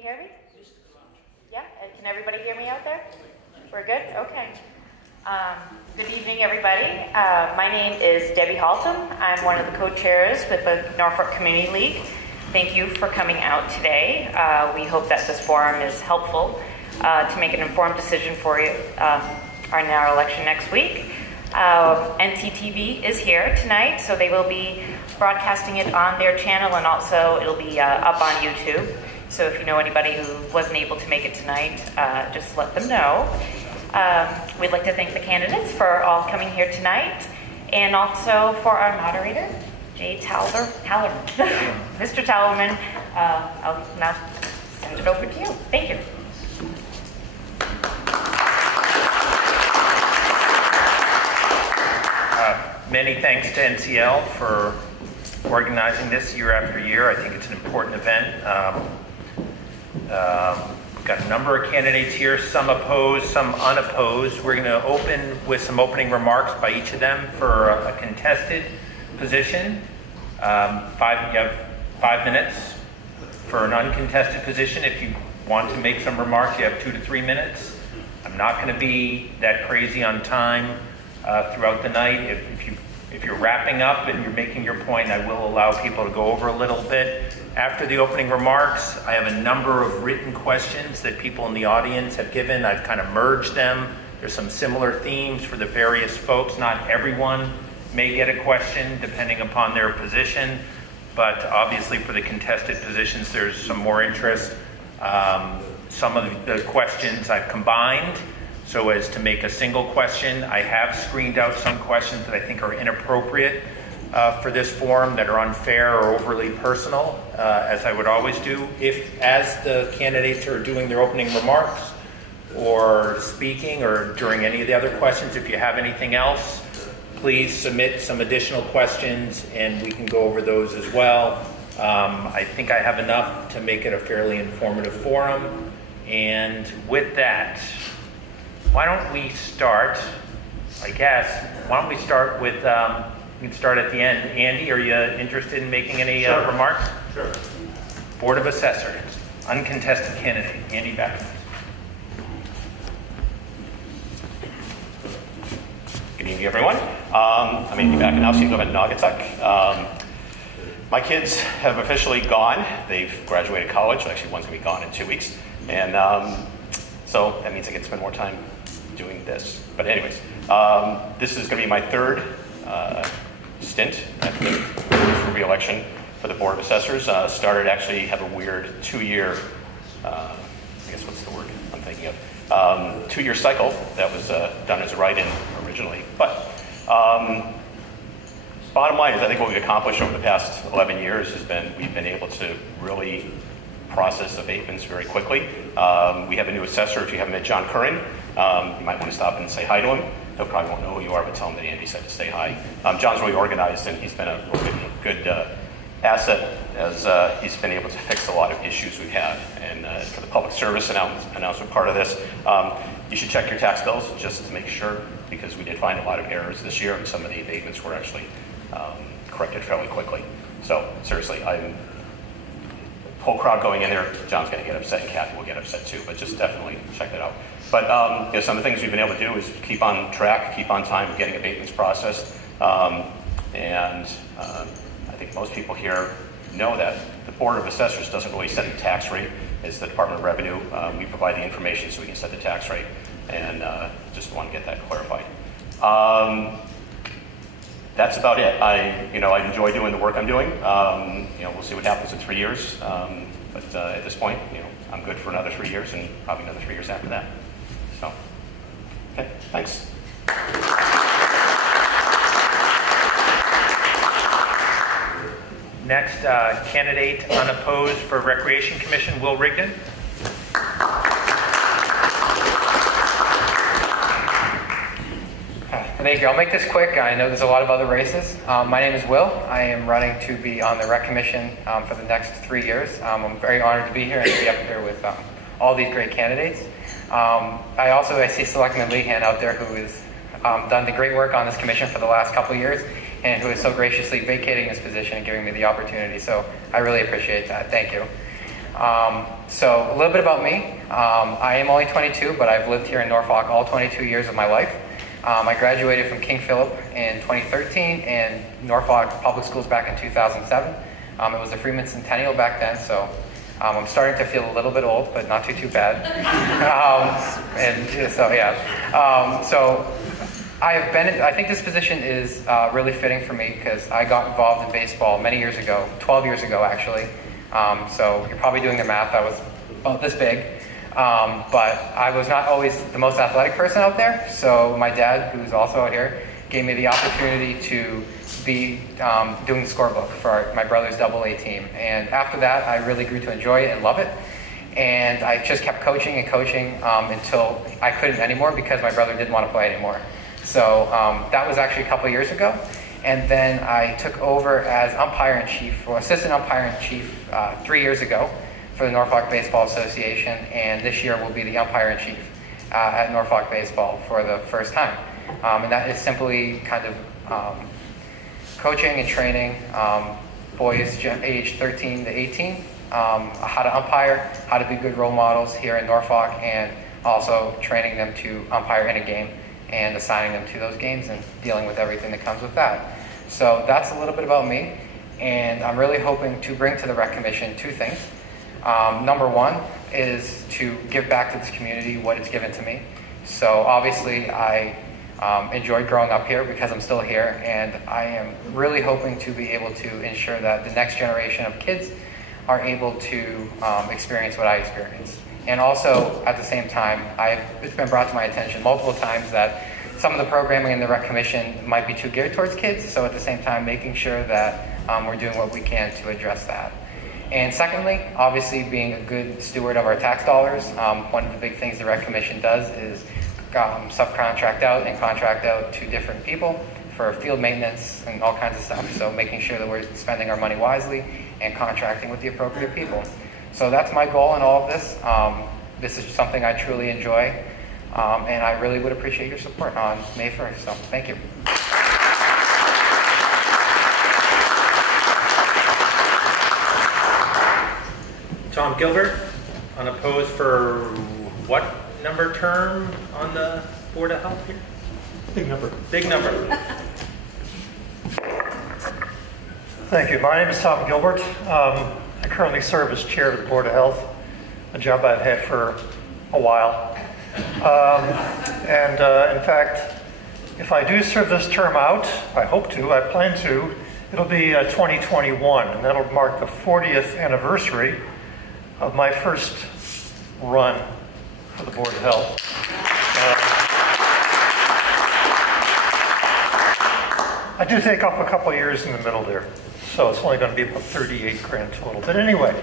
you hear me? Yeah, can everybody hear me out there? We're good? Okay. Good evening, everybody. My name is Debbie Haltom. I'm one of the co-chairs with the Norfolk Community League. Thank you for coming out today. We hope that this forum is helpful to make an informed decision for you on our election next week. NCTV is here tonight, so they will be broadcasting it on their channel, and also it'll be up on YouTube. So if you know anybody who wasn't able to make it tonight, just let them know. We'd like to thank the candidates for all coming here tonight, and also for our moderator, Tallerman. Mr. Tallerman, I'll now send it over to you. Thank you. Many thanks to NCL for organizing this year after year. I think it's an important event. We've got a number of candidates here, some opposed, some unopposed. We're going to open with some opening remarks by each of them for a contested position. You have 5 minutes for an uncontested position. If you want to make some remarks, you have 2 to 3 minutes. I'm not going to be that crazy on time throughout the night. If you're wrapping up and you're making your point, I will allow people to go over a little bit. After the opening remarks, I have a number of written questions that people in the audience have given. I've kind of merged them. There's some similar themes for the various folks. Not everyone may get a question depending upon their position, but obviously for the contested positions, there's some more interest. Some of the questions I've combined so as to make a single question. I have screened out some questions that I think are inappropriate for this forum, that are unfair or overly personal, as I would always do. If, as the candidates are doing their opening remarks or speaking or during any of the other questions, if you have anything else, please submit some additional questions and we can go over those as well. I think I have enough to make it a fairly informative forum. And with that, why don't we start, I guess, why don't we start with, we can start at the end. Andy, are you interested in making any remarks? Sure. Board of Assessors, uncontested candidate, Andy Beckman. Good evening, everyone. I'm Andy Bakanowski, I live in Naugatuck. My kids have officially gone. They've graduated college. Actually, one's going to be gone in 2 weeks. And so that means I get to spend more time doing this. But anyways, this is going to be my third stint at the re-election for the Board of Assessors. Started actually have a weird 2-year, I guess what's the word I'm thinking of, 2-year cycle that was done as a write-in originally. But bottom line is I think what we've accomplished over the past 11 years has been we've been able to really process abatements very quickly. We have a new assessor. If you haven't met John Curran, you might want to stop and say hi to him. He'll probably won't know who you are, but tell him that Andy said to say hi. John's really organized, and he's been a really good asset as he's been able to fix a lot of issues we've had. And for the public service announcement part of this, you should check your tax bills just to make sure, because we did find a lot of errors this year, and some of the abatements were actually corrected fairly quickly. So seriously, whole crowd going in there, John's going to get upset and Kathy will get upset too, but just definitely check that out. But some of the things we've been able to do is keep on track, keep on time with getting abatements processed. And I think most people here know that the Board of Assessors doesn't really set the tax rate. It's the Department of Revenue. We provide the information so we can set the tax rate, and just want to get that clarified. That's about it. I enjoy doing the work I'm doing. We'll see what happens in 3 years. But at this point, I'm good for another 3 years and probably another 3 years after that. So, okay, thanks. Next, candidate unopposed for Recreation Commission, Will Rigdon. Thank you. I'll make this quick. I know there's a lot of other races. My name is Will. I am running to be on the Rec Commission for the next 3 years. I'm very honored to be here and to be up here with all these great candidates. I see Selectman Lehan out there who has done the great work on this commission for the last couple of years and who is so graciously vacating his position and giving me the opportunity. So I really appreciate that. Thank you. So a little bit about me. I am only 22, but I've lived here in Norfolk all 22 years of my life. I graduated from King Philip in 2013 and Norfolk Public Schools back in 2007. It was the Freeman Centennial back then, so I'm starting to feel a little bit old, but not too bad. So I think this position is really fitting for me because I got involved in baseball many years ago, 12 years ago actually. So you're probably doing the math, I was about this big. But I was not always the most athletic person out there, so my dad, who's also out here, gave me the opportunity to be doing the scorebook for my brother's AA team. And after that, I really grew to enjoy it and love it. And I just kept coaching and coaching until I couldn't anymore because my brother didn't want to play anymore. So that was actually a couple of years ago. And then I took over as umpire-in-chief, or assistant umpire-in-chief 3 years ago for the Norfolk Baseball Association, and this year will be the umpire-in-chief at Norfolk Baseball for the first time. And that is simply kind of coaching and training boys aged 13 to 18, how to umpire, how to be good role models here in Norfolk, and also training them to umpire in a game and assigning them to those games and dealing with everything that comes with that. So that's a little bit about me, and I'm really hoping to bring to the Rec Commission two things. Number one is to give back to this community what it's given to me. So obviously I enjoyed growing up here because I'm still here, and I am really hoping to be able to ensure that the next generation of kids are able to experience what I experienced. And also, at the same time, it's been brought to my attention multiple times that some of the programming in the Rec Commission might be too geared towards kids, so at the same time making sure that we're doing what we can to address that. And secondly, obviously being a good steward of our tax dollars, one of the big things the Rec Commission does is subcontract out and contract out to different people for field maintenance and all kinds of stuff. So making sure that we're spending our money wisely and contracting with the appropriate people. So that's my goal in all of this. This is something I truly enjoy, and I really would appreciate your support on May 1st. So thank you. Tom Gilbert, unopposed for what number term on the Board of Health here? Big number. Big number. Thank you. My name is Tom Gilbert. I currently serve as chair of the Board of Health, a job I've had for a while. In fact, if I do serve this term out, I hope to, I plan to, it'll be 2021, and that'll mark the 40th anniversary of my first run for the Board of Health. I did take off a couple years in the middle there, so it's only going to be about 38 grand total. But anyway,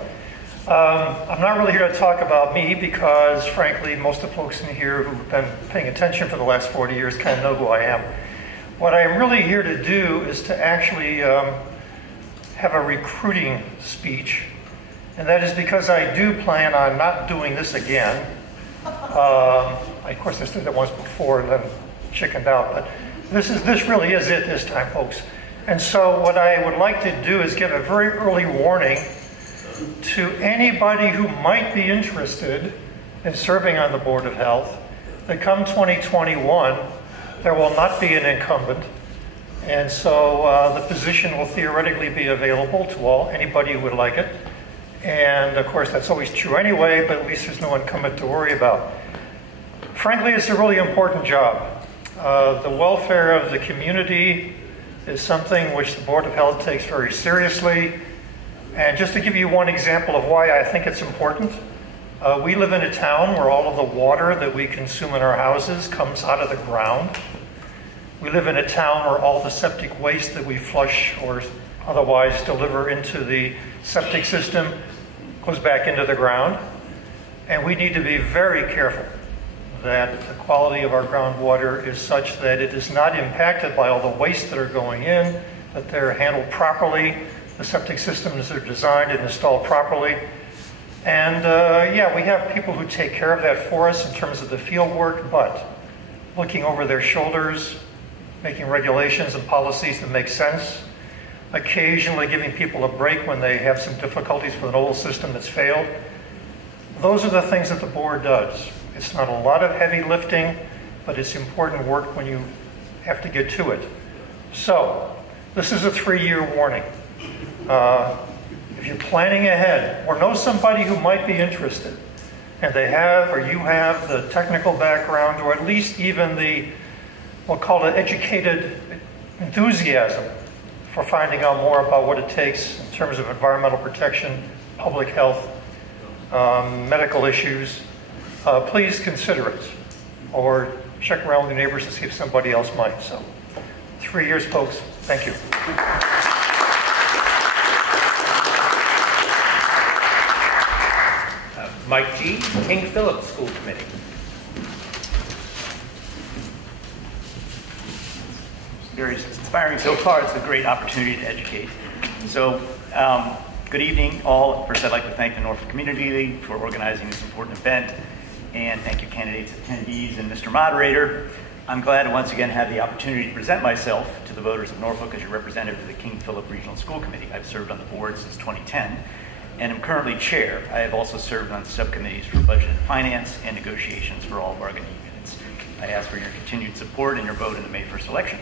I'm not really here to talk about me because, frankly, most of the folks in here who've been paying attention for the last 40 years kind of know who I am. What I'm really here to do is to actually have a recruiting speech, and that is because I do plan on not doing this again. Of course, I did that once before and then chickened out, but this really is it this time, folks. And so what I would like to do is give a very early warning to anybody who might be interested in serving on the Board of Health that come 2021, there will not be an incumbent. And so the position will theoretically be available to anybody who would like it. And of course, that's always true anyway, but at least there's no incumbent to worry about. Frankly, it's a really important job. The welfare of the community is something which the Board of Health takes very seriously. And just to give you one example of why I think it's important, we live in a town where all of the water that we consume in our houses comes out of the ground. We live in a town where all the septic waste that we flush or otherwise deliver into the septic system goes back into the ground. And we need to be very careful that the quality of our groundwater is such that it is not impacted by all the waste that are going in, that they're handled properly, the septic systems are designed and installed properly. And yeah, we have people who take care of that for us in terms of the field work, but looking over their shoulders, making regulations and policies that make sense, occasionally giving people a break when they have some difficulties with an old system that's failed. Those are the things that the board does. It's not a lot of heavy lifting, but it's important work when you have to get to it. So, this is a 3-year warning. If you're planning ahead or know somebody who might be interested, and they have or you have the technical background or at least even the, we'll call it educated enthusiasm for finding out more about what it takes in terms of environmental protection, public health, medical issues, please consider it. Or check around with your neighbors to see if somebody else might. So, 3 years, folks. Thank you. Mike G., King Philip School Committee. Very inspiring so far. It's a great opportunity to educate. So, good evening, all. First, I'd like to thank the Norfolk Community League for organizing this important event. And thank you, candidates, attendees, and Mr. Moderator. I'm glad to once again have the opportunity to present myself to the voters of Norfolk as your representative of the King Philip Regional School Committee. I've served on the board since 2010. And am currently chair. I have also served on subcommittees for budget and finance and negotiations for all bargaining units. I ask for your continued support and your vote in the May 1st election.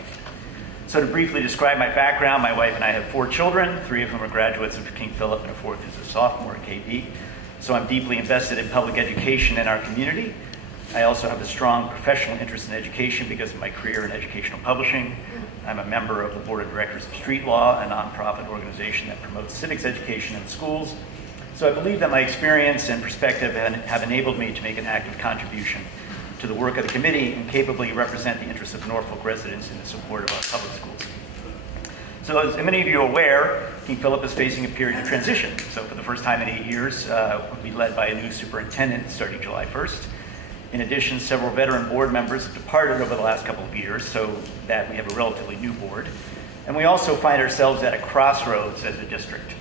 So to briefly describe my background, my wife and I have 4 children, 3 of whom are graduates of King Philip and a 4th is a sophomore at KB. So I'm deeply invested in public education in our community. I also have a strong professional interest in education because of my career in educational publishing. I'm a member of the Board of Directors of Street Law, a nonprofit organization that promotes civics education in schools. So I believe that my experience and perspective have enabled me to make an active contribution to the work of the committee and capably represent the interests of Norfolk residents in the support of our public schools. So as many of you are aware, King Philip is facing a period of transition. So for the first time in 8 years, we'll be led by a new superintendent starting July 1st. In addition, several veteran board members have departed over the last couple of years, so that we have a relatively new board. And we also find ourselves at a crossroads as a district,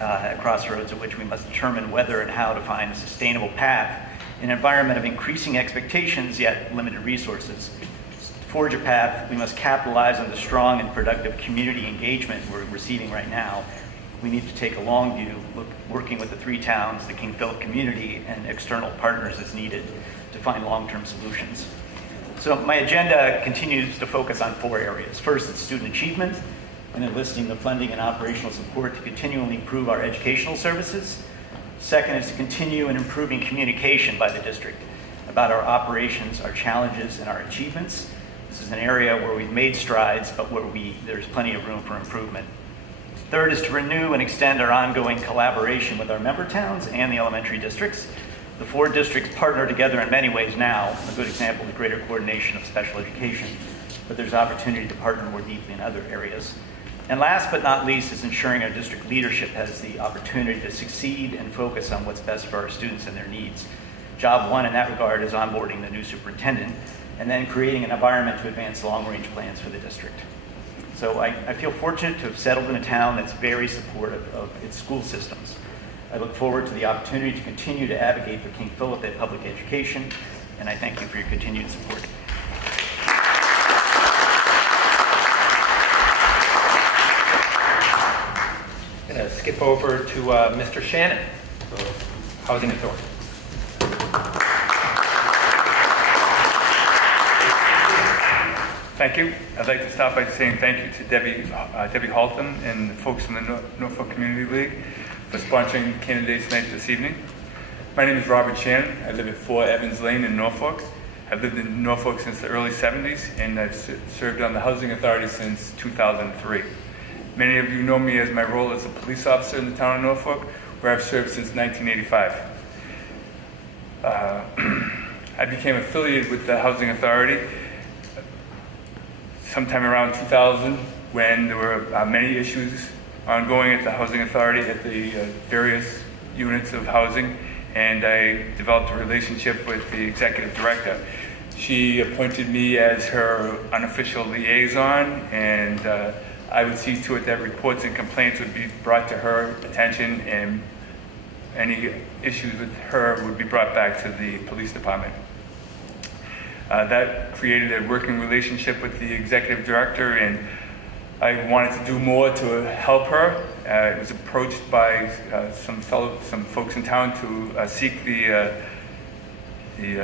a crossroads at which we must determine whether and how to find a sustainable path in an environment of increasing expectations yet limited resources. To forge a path, we must capitalize on the strong and productive community engagement we're receiving right now. We need to take a long view, working with the 3 towns, the King Philip community, and external partners as needed to find long-term solutions. So my agenda continues to focus on 4 areas. First, it's student achievement and enlisting the funding and operational support to continually improve our educational services. Second is to continue in improving communication by the district about our operations, our challenges, and our achievements. This is an area where we've made strides, but where there's plenty of room for improvement. Third is to renew and extend our ongoing collaboration with our member towns and the elementary districts. The 4 districts partner together in many ways now. A good example is greater coordination of special education, but there's opportunity to partner more deeply in other areas. And last but not least is ensuring our district leadership has the opportunity to succeed and focus on what's best for our students and their needs. Job 1 in that regard is onboarding the new superintendent and then creating an environment to advance long-range plans for the district. So I feel fortunate to have settled in a town that's very supportive of its school systems. I look forward to the opportunity to continue to advocate for King Philip and public education, and I thank you for your continued support. I'm going to skip over to Mr. Shannon, the Housing Authority. Thank you. I'd like to start by saying thank you to Debbie Halton and the folks from the Norfolk Community League for sponsoring candidates night this evening. My name is Robert Shannon. I live at 4 Evans Lane in Norfolk. I've lived in Norfolk since the early 70s, and I've served on the Housing Authority since 2003. Many of you know me as my role as a police officer in the town of Norfolk, where I've served since 1985. I became affiliated with the Housing Authority sometime around 2000, when there were many issues ongoing at the Housing Authority at the various units of housing, and I developed a relationship with the executive director. She appointed me as her unofficial liaison, and I would see to it that reports and complaints would be brought to her attention, and any issues with her would be brought back to the police department. That created a working relationship with the executive director, and I wanted to do more to help her. I was approached by some folks in town to seek the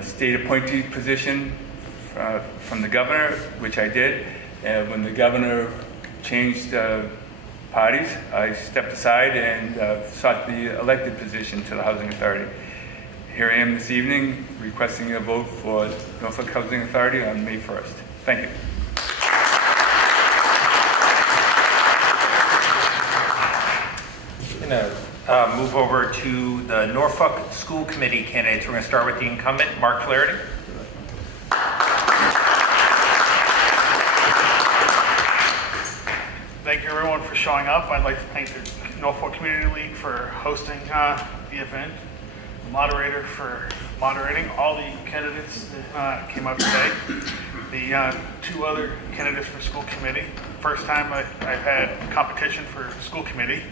state appointee position from the governor, which I did. And when the governor changed parties, I stepped aside and sought the elected position to the Housing Authority. Here I am this evening requesting a vote for Norfolk Housing Authority on May 1st. Thank you. I'm going to move over to the Norfolk School Committee candidates. We're going to start with the incumbent, Mark Flaherty. Thank you everyone for showing up. I'd like to thank the Norfolk Community League for hosting the event, the moderator for moderating, all the candidates that came up today, the two other candidates for school committee. First time I've had competition for school committee.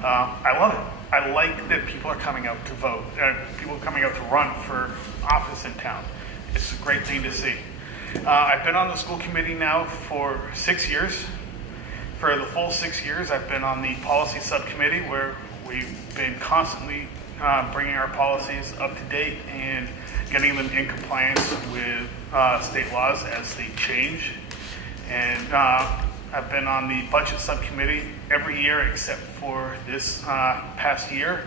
I love it. I like that people are coming out to vote, people are coming out to run for office in town. It's a great thing to see. I've been on the school committee now for 6 years. For the full 6 years, I've been on the policy subcommittee where we've been constantly bringing our policies up to date and getting them in compliance with state laws as they change. And I've been on the budget subcommittee every year except for this past year,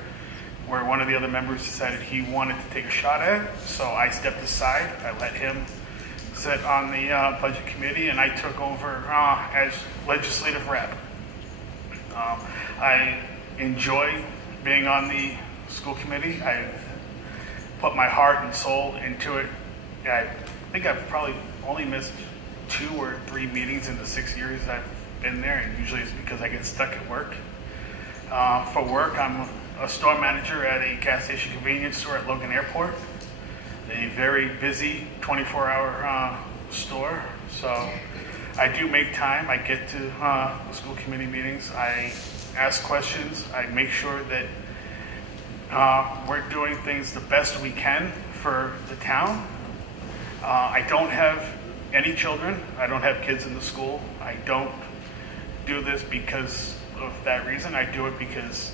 where one of the other members decided he wanted to take a shot at it. So I stepped aside. I let him sit on the budget committee, and I took over as legislative rep. I enjoy being on the school committee. I've put my heart and soul into it. I think I've probably only missed 2 or 3 meetings in the 6 years I've been there, and usually it's because I get stuck at work. For work, I'm a store manager at a gas station convenience store at Logan Airport. A very busy 24-hour store, so I do make time. I get to the school committee meetings. I ask questions. I make sure that we're doing things the best we can for the town. I don't have any children. I don't have kids in the school. I don't do this because of that reason. I do it because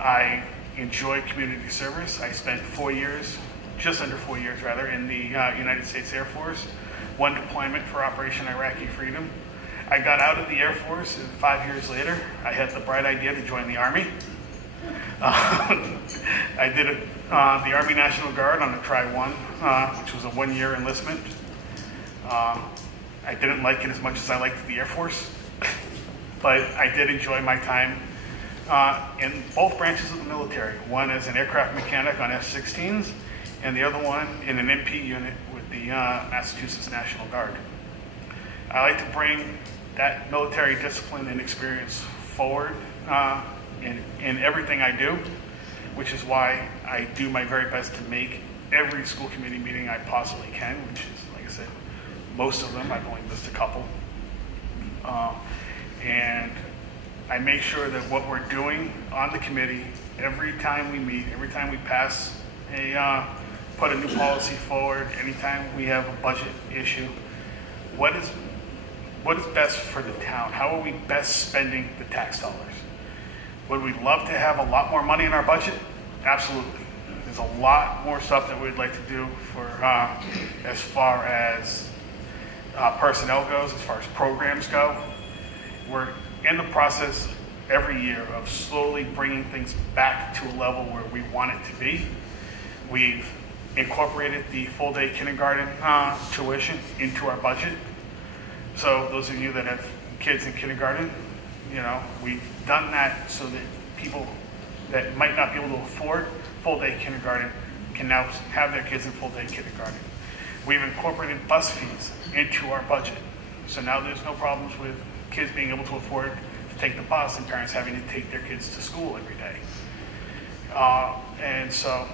I enjoy community service. I spent 4 years, just under 4 years rather, in the United States Air Force, 1 deployment for Operation Iraqi Freedom. I got out of the Air Force, and 5 years later, I had the bright idea to join the Army. I did the Army National Guard on a Tri-1, which was a 1-year enlistment. I didn't like it as much as I liked the Air Force, but I did enjoy my time in both branches of the military, one as an aircraft mechanic on F-16s, and the other one in an MP unit with the Massachusetts National Guard. I like to bring that military discipline and experience forward in everything I do, which is why I do my very best to make every school committee meeting I possibly can, which is, like I said, most of them. I've only missed a couple. And I make sure that what we're doing on the committee, every time we meet, every time we pass put a new policy forward, anytime we have a budget issue, what is best for the town? How are we best spending the tax dollars? Would we love to have a lot more money in our budget? Absolutely. There's a lot more stuff that we'd like to do for as far as personnel goes, as far as programs go. We're in the process every year of slowly bringing things back to a level where we want it to be. We've incorporated the full-day kindergarten tuition into our budget. So those of you that have kids in kindergarten, you know, we've done that so that people that might not be able to afford full-day kindergarten can now have their kids in full-day kindergarten. We've incorporated bus fees into our budget. So now there's no problems with kids being able to afford to take the bus and parents having to take their kids to school every day. And so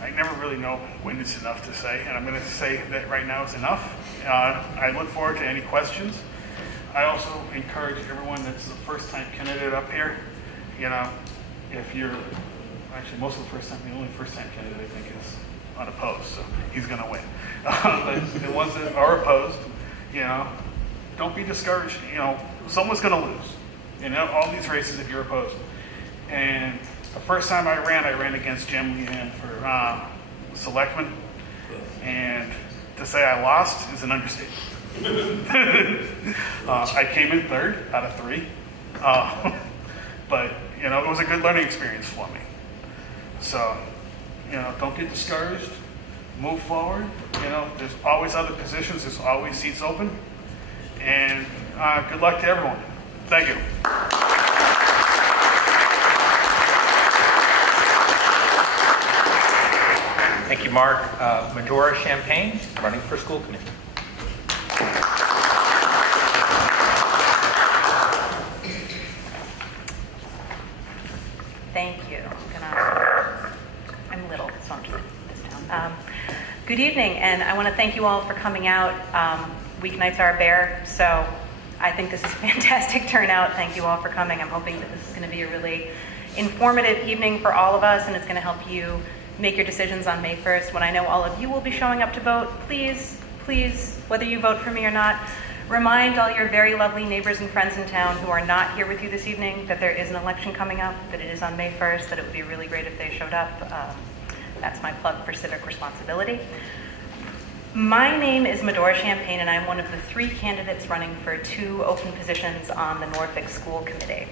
I never really know when it's enough to say, and I'm going to say that right now is enough. I look forward to any questions. I also encourage everyone that's the first-time candidate up here, you know, if you're, actually most of the only first-time candidate I think is unopposed, so he's going to win. But the ones that are opposed, you know, don't be discouraged. You know, someone's going to lose in all these races if you're opposed. And the first time I ran against Jim Lehan for Selectmen. And to say I lost is an understatement. I came in third out of 3. But, you know, it was a good learning experience for me. So, you know, don't get discouraged. Move forward. You know, there's always other positions. There's always seats open. And good luck to everyone. Thank you. Thank you, Mark. Medora Champagne, running for school committee. Thank you. I'm little, so I'm just this down. Good evening, and I want to thank you all for coming out. Weeknights are bare, so I think this is a fantastic turnout. Thank you all for coming. I'm hoping that this is going to be a really informative evening for all of us, and it's going to help you make your decisions on May 1st. When I know all of you will be showing up to vote, please, whether you vote for me or not, remind all your very lovely neighbors and friends in town who are not here with you this evening that there is an election coming up, that it is on May 1st, that it would be really great if they showed up. That's my plug for civic responsibility. My name is Medora Champagne, and I'm one of the 3 candidates running for 2 open positions on the Norfolk School Committee.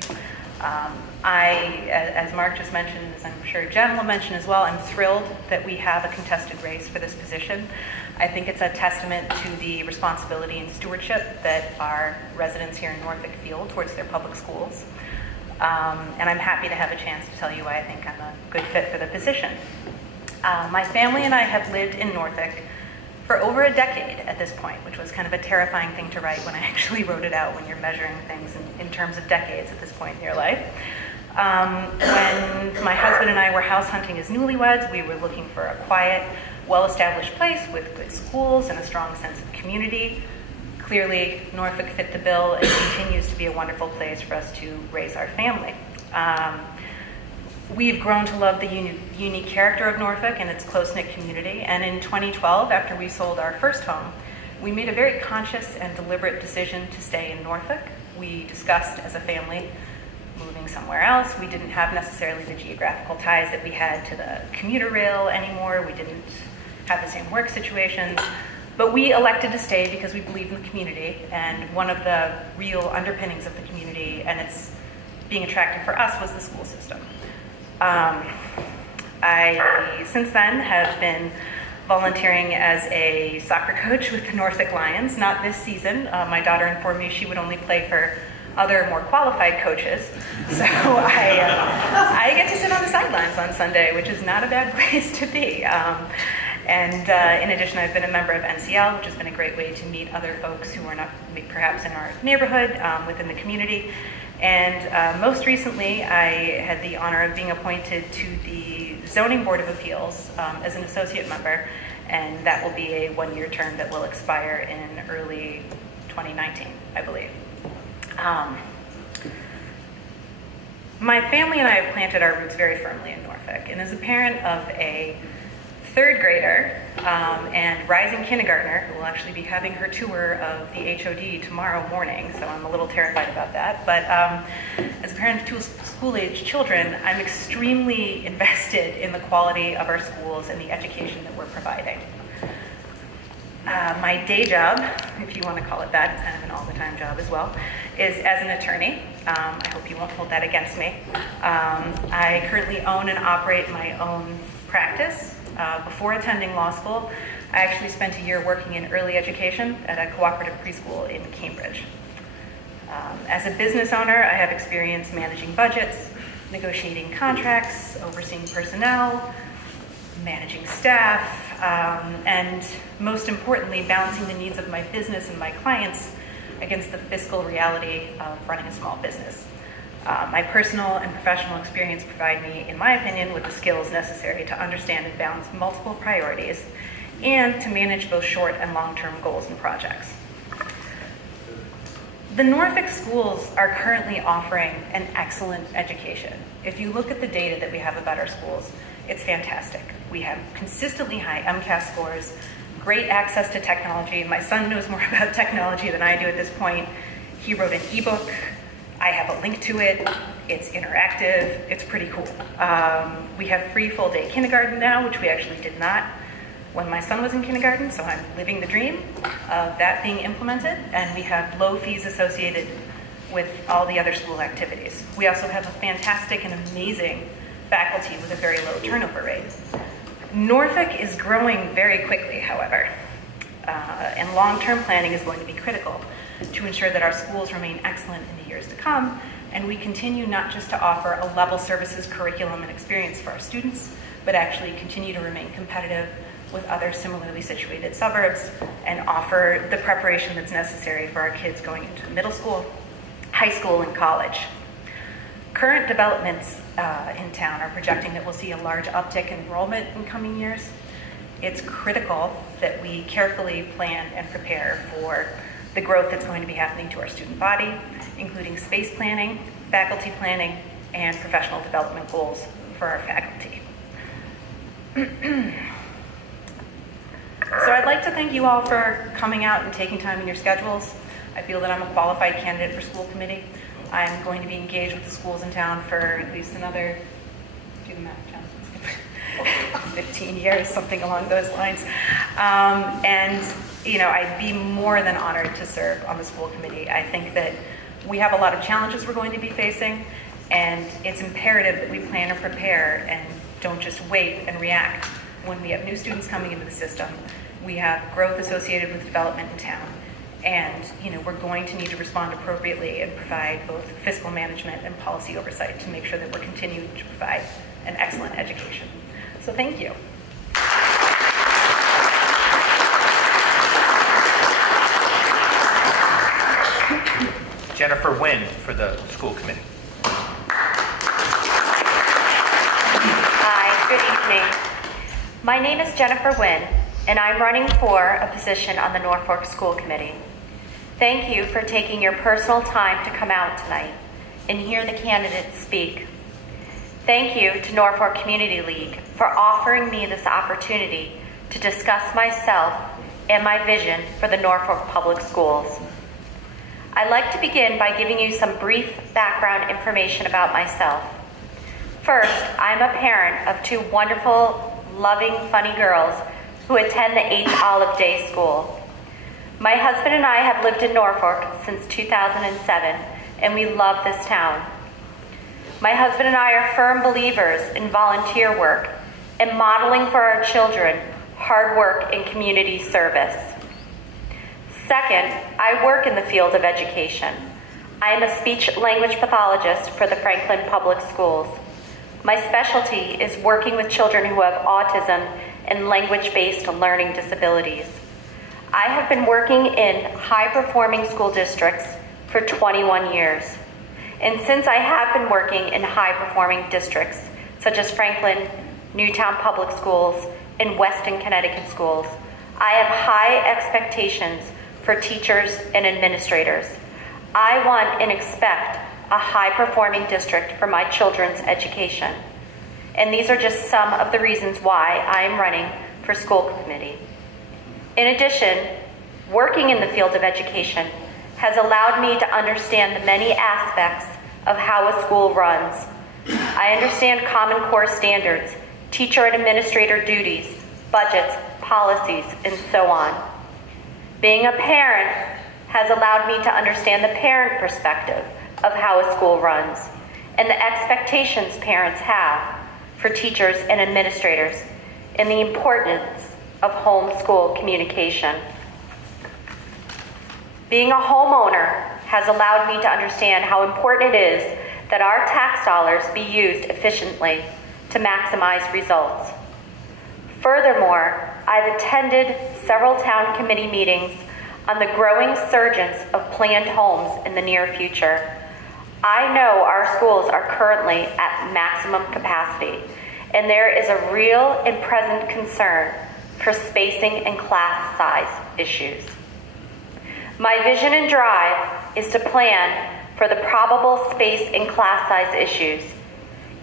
As Mark just mentioned, as I'm sure Jen will mention as well, I'm thrilled that we have a contested race for this position. I think it's a testament to the responsibility and stewardship that our residents here in Norfolk feel towards their public schools. And I'm happy to have a chance to tell you why I think I'm a good fit for the position. My family and I have lived in Norfolk for over a decade at this point, which was kind of a terrifying thing to write when I actually wrote it out, when you're measuring things in terms of decades at this point in your life. When my husband and I were house hunting as newlyweds, we were looking for a quiet, well-established place with good schools and a strong sense of community. Clearly, Norfolk fit the bill and continues to be a wonderful place for us to raise our family. We've grown to love the unique character of Norfolk and its close-knit community, and in 2012, after we sold our first home, we made a very conscious and deliberate decision to stay in Norfolk. We discussed as a family moving somewhere else. We didn't have necessarily the geographical ties that we had to the commuter rail anymore. We didn't have the same work situations, but we elected to stay because we believe in the community, and one of the real underpinnings of the community and its being attractive for us was the school system. I, since then, have been volunteering as a soccer coach with the Norfolk Lions, not this season. My daughter informed me she would only play for other, more qualified coaches. So I get to sit on the sidelines on Sunday, which is not a bad place to be. And in addition, I've been a member of NCL, which has been a great way to meet other folks who are not perhaps in our neighborhood, within the community. And most recently, I had the honor of being appointed to the Zoning Board of Appeals as an associate member, and that will be a 1-year term that will expire in early 2019, I believe. My family and I have planted our roots very firmly in Norfolk, and as a parent of a 3rd grader and rising kindergartner who will actually be having her tour of the HOD tomorrow morning, so I'm a little terrified about that. But as a parent of 2 school-age children, I'm extremely invested in the quality of our schools and the education that we're providing. My day job, if you want to call it that, it's kind of an all-the-time job as well, is as an attorney. I hope you won't hold that against me. I currently own and operate my own practice. Before attending law school, I actually spent a year working in early education at a cooperative preschool in Cambridge. As a business owner, I have experience managing budgets, negotiating contracts, overseeing personnel, managing staff, and most importantly, balancing the needs of my business and my clients against the fiscal reality of running a small business. My personal and professional experience provide me, in my opinion, with the skills necessary to understand and balance multiple priorities and to manage both short and long-term goals and projects. The Norfolk schools are currently offering an excellent education. If you look at the data that we have about our schools, it's fantastic. We have consistently high MCAS scores, great access to technology. My son knows more about technology than I do at this point. He wrote an ebook. I have a link to it. It's interactive. It's pretty cool. We have free full-day kindergarten now, which we actually did not when my son was in kindergarten, so I'm living the dream of that being implemented. And we have low fees associated with all the other school activities. We also have a fantastic and amazing faculty with a very low turnover rate. Norfolk is growing very quickly, however, and long-term planning is going to be critical to ensure that our schools remain excellent in the years to come, and we continue not just to offer a level services curriculum and experience for our students, but actually continue to remain competitive with other similarly situated suburbs and offer the preparation that's necessary for our kids going into middle school, high school, and college. Current developments in town are projecting that we'll see a large uptick in enrollment in coming years. It's critical that we carefully plan and prepare for the growth that's going to be happening to our student body, including space planning, faculty planning, and professional development goals for our faculty. So I'd like to thank you all for coming out and taking time in your schedules. I feel that I'm a qualified candidate for school committee. I'm going to be engaged with the schools in town for at least another, do the math, John, 15 years, something along those lines. And you know, I'd be more than honored to serve on the school committee. I think that we have a lot of challenges we're going to be facing, and it's imperative that we plan and prepare and don't just wait and react when we have new students coming into the system. We have growth associated with development in town. And you know, we're going to need to respond appropriately and provide both fiscal management and policy oversight to make sure that we're continuing to provide an excellent education. So thank you. Jennifer Wynn for the school committee. Hi, good evening. My name is Jennifer Wynn, and I'm running for a position on the Norfolk School Committee. Thank you for taking your personal time to come out tonight and hear the candidates speak. Thank you to Norfolk Community League for offering me this opportunity to discuss myself and my vision for the Norfolk Public Schools. I'd like to begin by giving you some brief background information about myself. First, I'm a parent of two wonderful, loving, funny girls who attend the H. Olive Day School. My husband and I have lived in Norfolk since 2007, and we love this town. My husband and I are firm believers in volunteer work and modeling for our children hard work and community service. Second, I work in the field of education. I am a speech-language pathologist for the Franklin Public Schools. My specialty is working with children who have autism and language-based learning disabilities. I have been working in high-performing school districts for 21 years. And since I have been working in high-performing districts, such as Franklin, Newtown Public Schools, and Weston, Connecticut schools, I have high expectations for teachers and administrators. I want and expect a high-performing district for my children's education. And these are just some of the reasons why I am running for school committee. In addition, working in the field of education has allowed me to understand the many aspects of how a school runs. I understand Common Core standards, teacher and administrator duties, budgets, policies, and so on. Being a parent has allowed me to understand the parent perspective of how a school runs and the expectations parents have for teachers and administrators and the importance of home-school communication. Being a homeowner has allowed me to understand how important it is that our tax dollars be used efficiently to maximize results. Furthermore, I've attended several town committee meetings on the growing surgence of planned homes in the near future. I know our schools are currently at maximum capacity, and there is a real and present concern for spacing and class size issues. My vision and drive is to plan for the probable space and class size issues,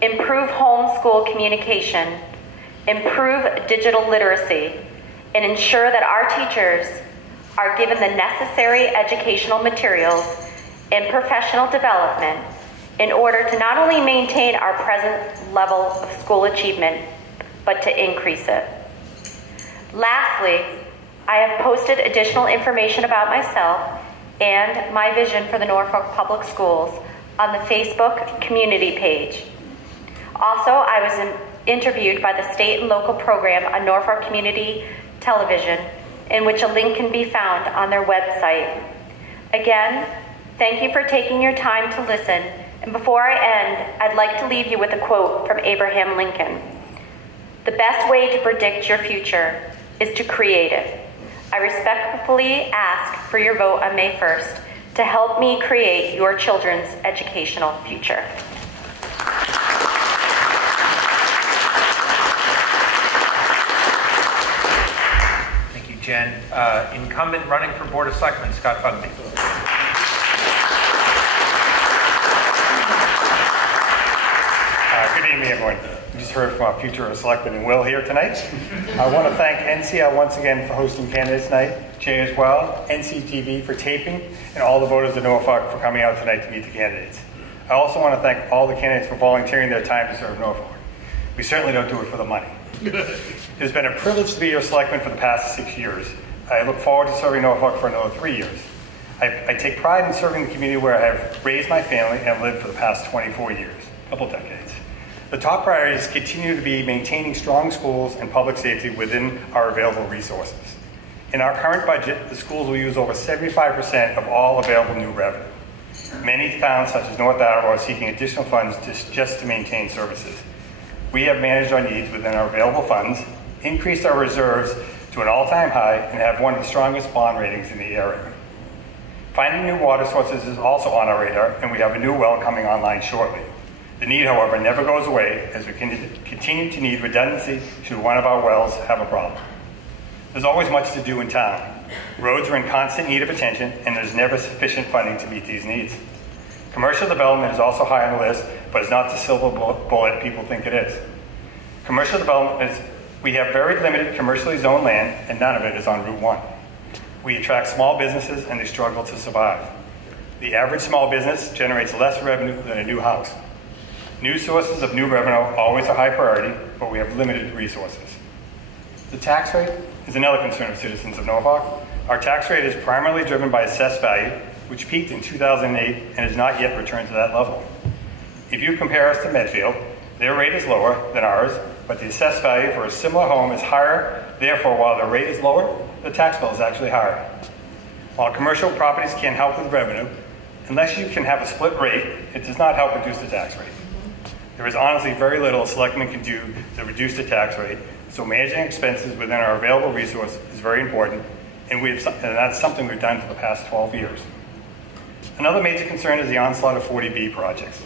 improve homeschool communication, improve digital literacy, and ensure that our teachers are given the necessary educational materials and professional development in order to not only maintain our present level of school achievement, but to increase it. Lastly, I have posted additional information about myself and my vision for the Norfolk Public Schools on the Facebook community page. Also, I was interviewed by the state and local program on Norfolk Community Television, in which a link can be found on their website. Again, thank you for taking your time to listen. And before I end, I'd like to leave you with a quote from Abraham Lincoln. "The best way to predict your future is to create it." I respectfully ask for your vote on May 1st to help me create your children's educational future. Thank you, Jen. Incumbent running for Board of Selectmen, Scott Bugby. Good evening, everyone. We just heard from our future Selectman and Will here tonight. I want to thank NCR once again for hosting candidates night, Jay as well, NCTV for taping, and all the voters of Norfolk for coming out tonight to meet the candidates. I also want to thank all the candidates for volunteering their time to serve Norfolk. We certainly don't do it for the money. It has been a privilege to be your Selectman for the past 6 years. I look forward to serving Norfolk for another 3 years. I take pride in serving the community where I have raised my family and lived for the past 24 years, a couple decades. The top priorities continue to be maintaining strong schools and public safety within our available resources. In our current budget, the schools will use over 75% of all available new revenue. Many towns, such as North Attleboro, are seeking additional funds just to maintain services. We have managed our needs within our available funds, increased our reserves to an all-time high, and have one of the strongest bond ratings in the area. Finding new water sources is also on our radar, and we have a new well coming online shortly. The need, however, never goes away as we continue to need redundancy should one of our wells have a problem. There's always much to do in town. Roads are in constant need of attention, and there's never sufficient funding to meet these needs. Commercial development is also high on the list, but it's not the silver bullet people think it is. Commercial development is, we have very limited commercially zoned land, and none of it is on Route 1. We attract small businesses, and they struggle to survive. The average small business generates less revenue than a new house. New sources of new revenue are always a high priority, but we have limited resources. The tax rate is another concern of citizens of Norfolk. Our tax rate is primarily driven by assessed value, which peaked in 2008 and has not yet returned to that level. If you compare us to Medfield, their rate is lower than ours, but the assessed value for a similar home is higher. Therefore, while the rate is lower, the tax bill is actually higher. While commercial properties can help with revenue, unless you can have a split rate, it does not help reduce the tax rate. There is honestly very little a selectman can do to reduce the tax rate, so managing expenses within our available resource is very important, and that's something we've done for the past 12 years. Another major concern is the onslaught of 40B projects.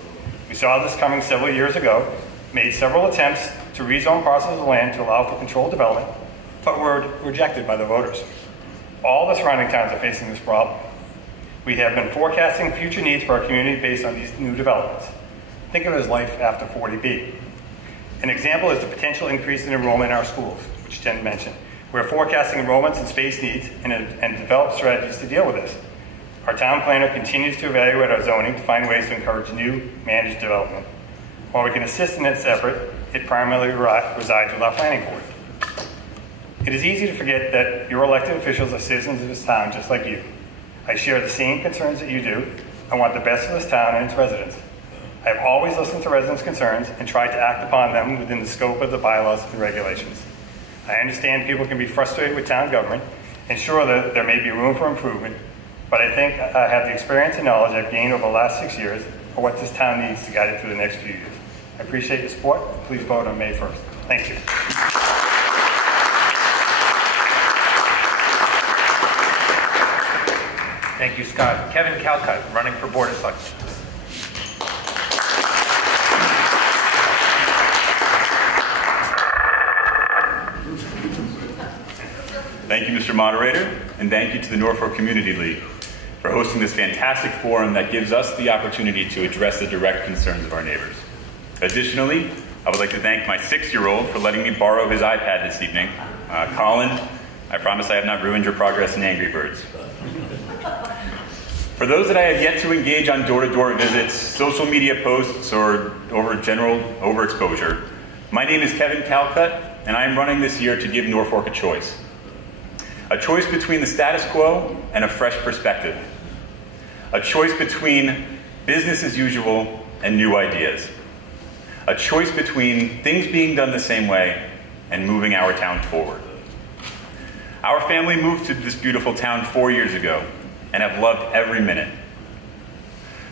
We saw this coming several years ago, made several attempts to rezone parcels of land to allow for controlled development, but were rejected by the voters. All the surrounding towns are facing this problem. We have been forecasting future needs for our community based on these new developments. Think of it as life after 40B. An example is the potential increase in enrollment in our schools, which Jen mentioned. We're forecasting enrollments and space needs and develop strategies to deal with this. Our town planner continues to evaluate our zoning to find ways to encourage new managed development. While we can assist in this effort, it primarily resides with our planning board. It is easy to forget that your elected officials are citizens of this town just like you. I share the same concerns that you do. I want the best for this town and its residents. I have always listened to residents' concerns and tried to act upon them within the scope of the bylaws and regulations. I understand people can be frustrated with town government, and sure that there may be room for improvement, but I think I have the experience and knowledge I've gained over the last 6 years of what this town needs to guide it through the next few years. I appreciate your support. Please vote on May 1st. Thank you. Thank you, Scott. Kevin Calcutt, running for Board of Selectmen. Thank you, Mr. Moderator, and thank you to the Norfolk Community League for hosting this fantastic forum that gives us the opportunity to address the direct concerns of our neighbors. Additionally, I would like to thank my 6-year-old for letting me borrow his iPad this evening. Colin, I promise I have not ruined your progress in Angry Birds. For those that I have yet to engage on door-to-door visits, social media posts, or general overexposure, my name is Kevin Calcutt, and I am running this year to give Norfolk a choice. A choice between the status quo and a fresh perspective. A choice between business as usual and new ideas. A choice between things being done the same way and moving our town forward. Our family moved to this beautiful town 4 years ago and have loved every minute.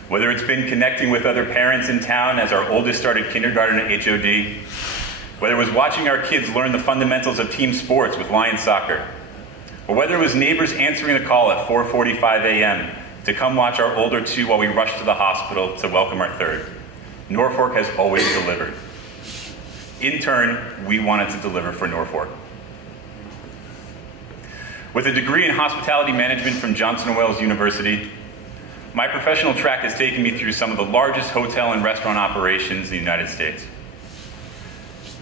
Whether it's been connecting with other parents in town as our oldest started kindergarten at HOD, whether it was watching our kids learn the fundamentals of team sports with Lions soccer, or whether it was neighbors answering the call at 4:45 a.m. to come watch our older two while we rushed to the hospital to welcome our third, Norfolk has always delivered. In turn, we wanted to deliver for Norfolk. With a degree in hospitality management from Johnson & Wales University, my professional track has taken me through some of the largest hotel and restaurant operations in the United States.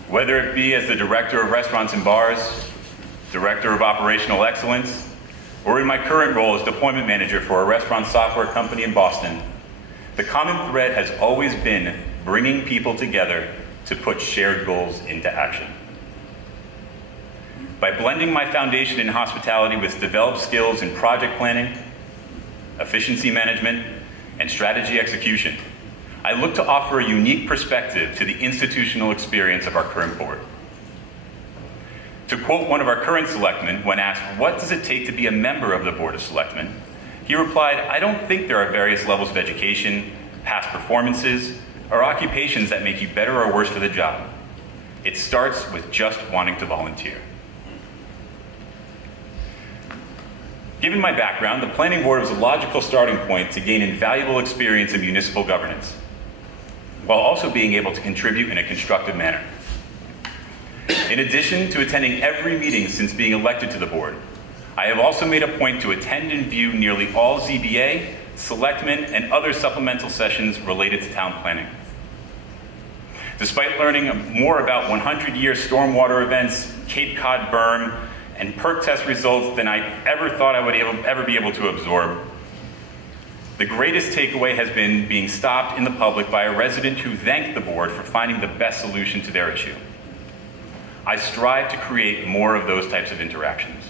Whether it be as the Director of Restaurants and Bars, Director of Operational Excellence, or in my current role as Deployment Manager for a restaurant software company in Boston, the common thread has always been bringing people together to put shared goals into action. By blending my foundation in hospitality with developed skills in project planning, efficiency management, and strategy execution, I look to offer a unique perspective to the institutional experience of our current board. To quote one of our current selectmen, when asked, "What does it take to be a member of the Board of Selectmen?" he replied, "I don't think there are various levels of education, past performances, or occupations that make you better or worse for the job. It starts with just wanting to volunteer." Given my background, the planning board was a logical starting point to gain invaluable experience in municipal governance, while also being able to contribute in a constructive manner. In addition to attending every meeting since being elected to the board, I have also made a point to attend and view nearly all ZBA, Selectmen, and other supplemental sessions related to town planning. Despite learning more about 100-year stormwater events, Cape Cod berm, and perk test results than I ever thought I would ever be able to absorb, the greatest takeaway has been being stopped in the public by a resident who thanked the board for finding the best solution to their issue. I strive to create more of those types of interactions.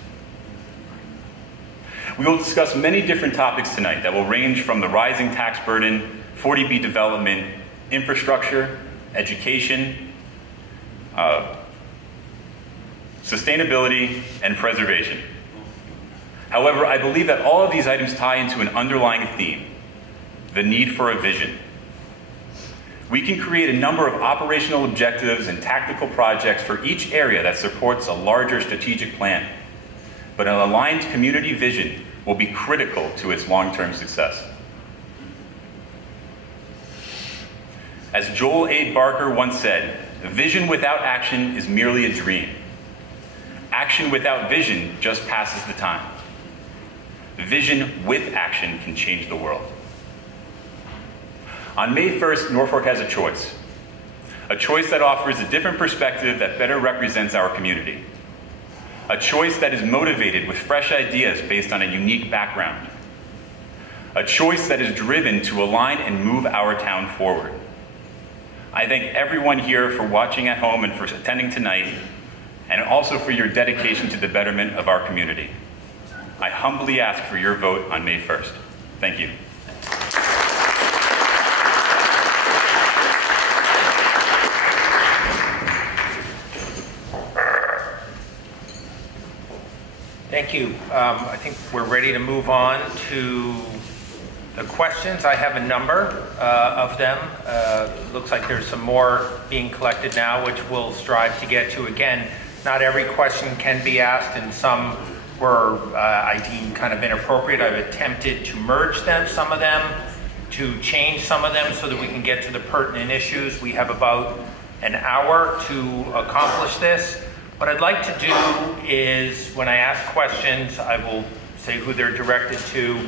We will discuss many different topics tonight that will range from the rising tax burden, 40B development, infrastructure, education, sustainability, and preservation. However, I believe that all of these items tie into an underlying theme, the need for a vision. We can create a number of operational objectives and tactical projects for each area that supports a larger strategic plan, but an aligned community vision will be critical to its long-term success. As Joel A. Barker once said, "Vision without action is merely a dream. Action without vision just passes the time. Vision with action can change the world." On May 1st, Norfolk has a choice that offers a different perspective that better represents our community. A choice that is motivated with fresh ideas based on a unique background. A choice that is driven to align and move our town forward. I thank everyone here for watching at home and for attending tonight, and also for your dedication to the betterment of our community. I humbly ask for your vote on May 1st. Thank you. Thank you. I think we're ready to move on to the questions. I have a number of them. Looks like there's some more being collected now, which we'll strive to get to. Again, not every question can be asked, and some were, I deem, kind of inappropriate. I've attempted to merge them, some of them, to change some of them so that we can get to the pertinent issues. We have about an hour to accomplish this. What I'd like to do is, when I ask questions, I will say who they're directed to,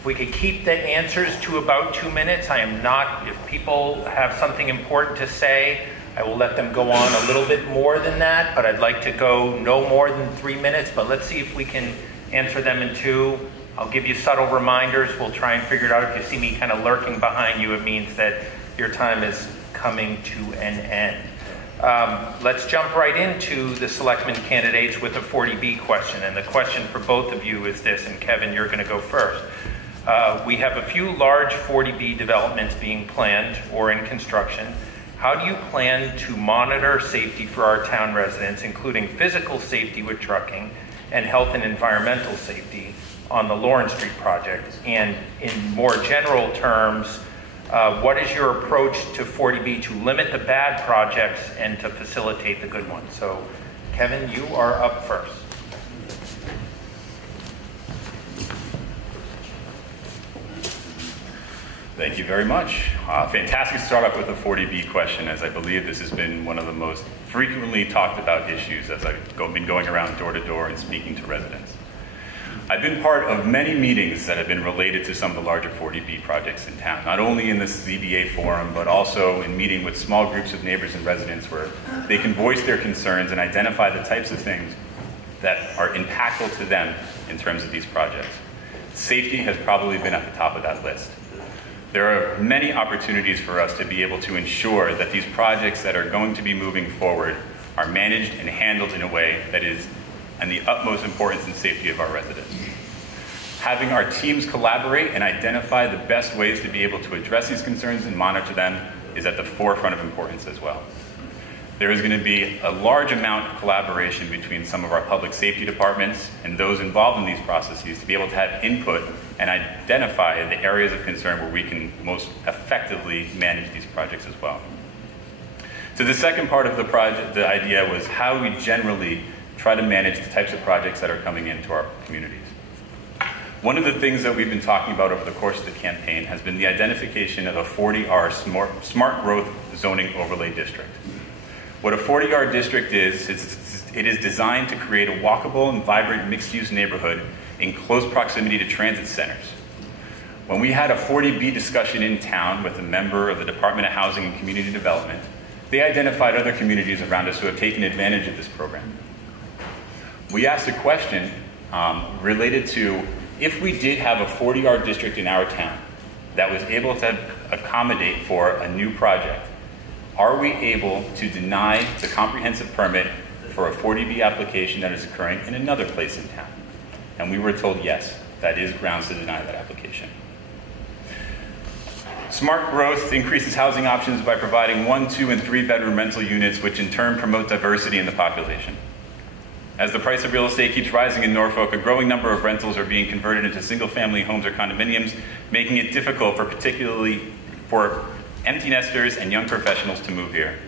If we could keep the answers to about 2 minutes, if people have something important to say, I will let them go on a little bit more than that, but I'd like to go no more than 3 minutes, but let's see if we can answer them in 2. I'll give you subtle reminders. We'll try and figure it out. If you see me kind of lurking behind you, it means that your time is coming to an end. Let's jump right into the selectmen candidates with a 40B question. And the question for both of you is this, and Kevin, you're going to go first. We have a few large 40B developments being planned or in construction. How do you plan to monitor safety for our town residents, including physical safety with trucking and health and environmental safety on the Lawrence Street project? And in more general terms, what is your approach to 40B to limit the bad projects and to facilitate the good ones? So, Kevin, you are up first. Thank you very much. Fantastic to start off with a 40B question, as I believe this has been one of the most frequently talked about issues as I've been going around door to door and speaking to residents. I've been part of many meetings that have been related to some of the larger 40B projects in town, not only in the ZBA forum, but also in meeting with small groups of neighbors and residents where they can voice their concerns and identify the types of things that are impactful to them in terms of these projects. Safety has probably been at the top of that list. There are many opportunities for us to be able to ensure that these projects that are going to be moving forward are managed and handled in a way that is in the utmost importance and safety of our residents. Having our teams collaborate and identify the best ways to be able to address these concerns and monitor them is at the forefront of importance as well. There is going to be a large amount of collaboration between some of our public safety departments and those involved in these processes to be able to have input and identify the areas of concern where we can most effectively manage these projects as well. So the second part of the project, the idea was how we generally try to manage the types of projects that are coming into our communities. One of the things that we've been talking about over the course of the campaign has been the identification of a 40R smart growth zoning overlay district. What a 40R district is it is designed to create a walkable and vibrant mixed-use neighborhood in close proximity to transit centers. When we had a 40B discussion in town with a member of the Department of Housing and Community Development, they identified other communities around us who have taken advantage of this program. We asked a question related to if we did have a 40R district in our town that was able to accommodate for a new project, are we able to deny the comprehensive permit for a 40B application that is occurring in another place in town? And we were told yes, that is grounds to deny that application. Smart growth increases housing options by providing 1, 2, and 3 bedroom rental units, which in turn promote diversity in the population. As the price of real estate keeps rising in Norfolk, a growing number of rentals are being converted into single-family homes or condominiums, making it difficult particularly for empty nesters and young professionals to move here.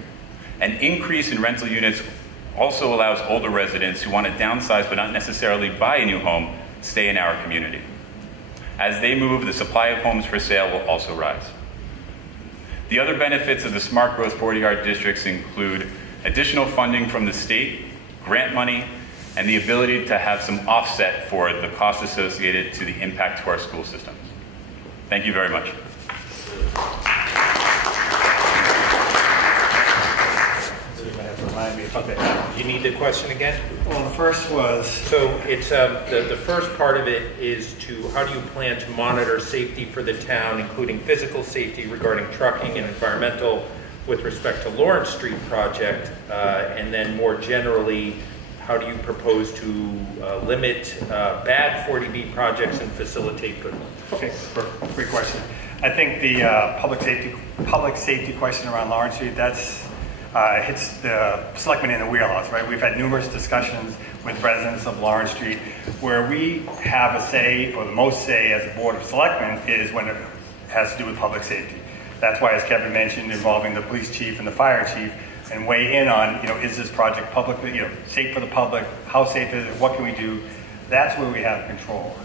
An increase in rental units also allows older residents who want to downsize but not necessarily buy a new home stay in our community. As they move, the supply of homes for sale will also rise. The other benefits of the smart growth 40R districts include additional funding from the state, grant money, and the ability to have some offset for the costs associated to the impact to our school systems. Thank you very much. You need the question again? Well, the first was... So it's the first part of it is to how do you plan to monitor safety for the town, including physical safety regarding trucking and environmental with respect to Lawrence Street project, and then more generally, how do you propose to limit bad 40B projects and facilitate good ones? Okay, great question. I think the public safety question around Lawrence Street, that's hits the selectmen in the wheelhouse, right? We've had numerous discussions with residents of Lawrence Street where we have a say, or the most say as a board of selectmen, is when it has to do with public safety. That's why, as Kevin mentioned, involving the police chief and the fire chief, and weigh in on, is this project publicly, safe for the public? How safe is it? What can we do? That's where we have control.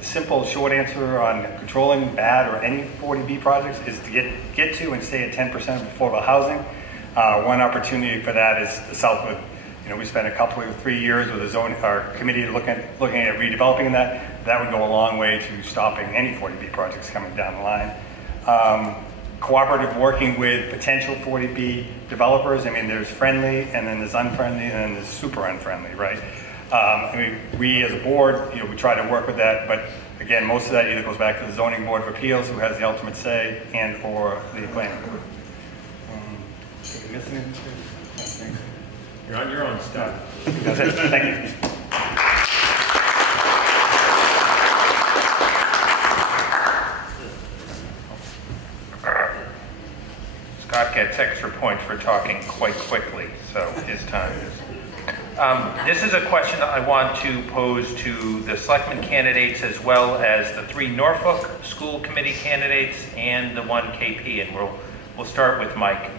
The simple, short answer on controlling bad or any 40B projects is to get to and stay at 10% of affordable housing. One opportunity for that is the Southwood. We spent a couple of 3 years with our committee looking at redeveloping that. That would go a long way to stopping any 40B projects coming down the line. Cooperative working with potential 40B developers. I mean, there's friendly, and then there's unfriendly, and then there's super unfriendly, right? I mean, we as a board, we try to work with that, but again, most of that either goes back to the Zoning Board of Appeals, who has the ultimate say, and or the planning board. Did we miss anything? You're on your own, Scott. That's it. Thank you. Scott gets extra points for talking quite quickly, so his time is. This is a question that I want to pose to the Selectmen candidates as well as the 3 Norfolk School Committee candidates and the 1 KP, and we'll start with Mike.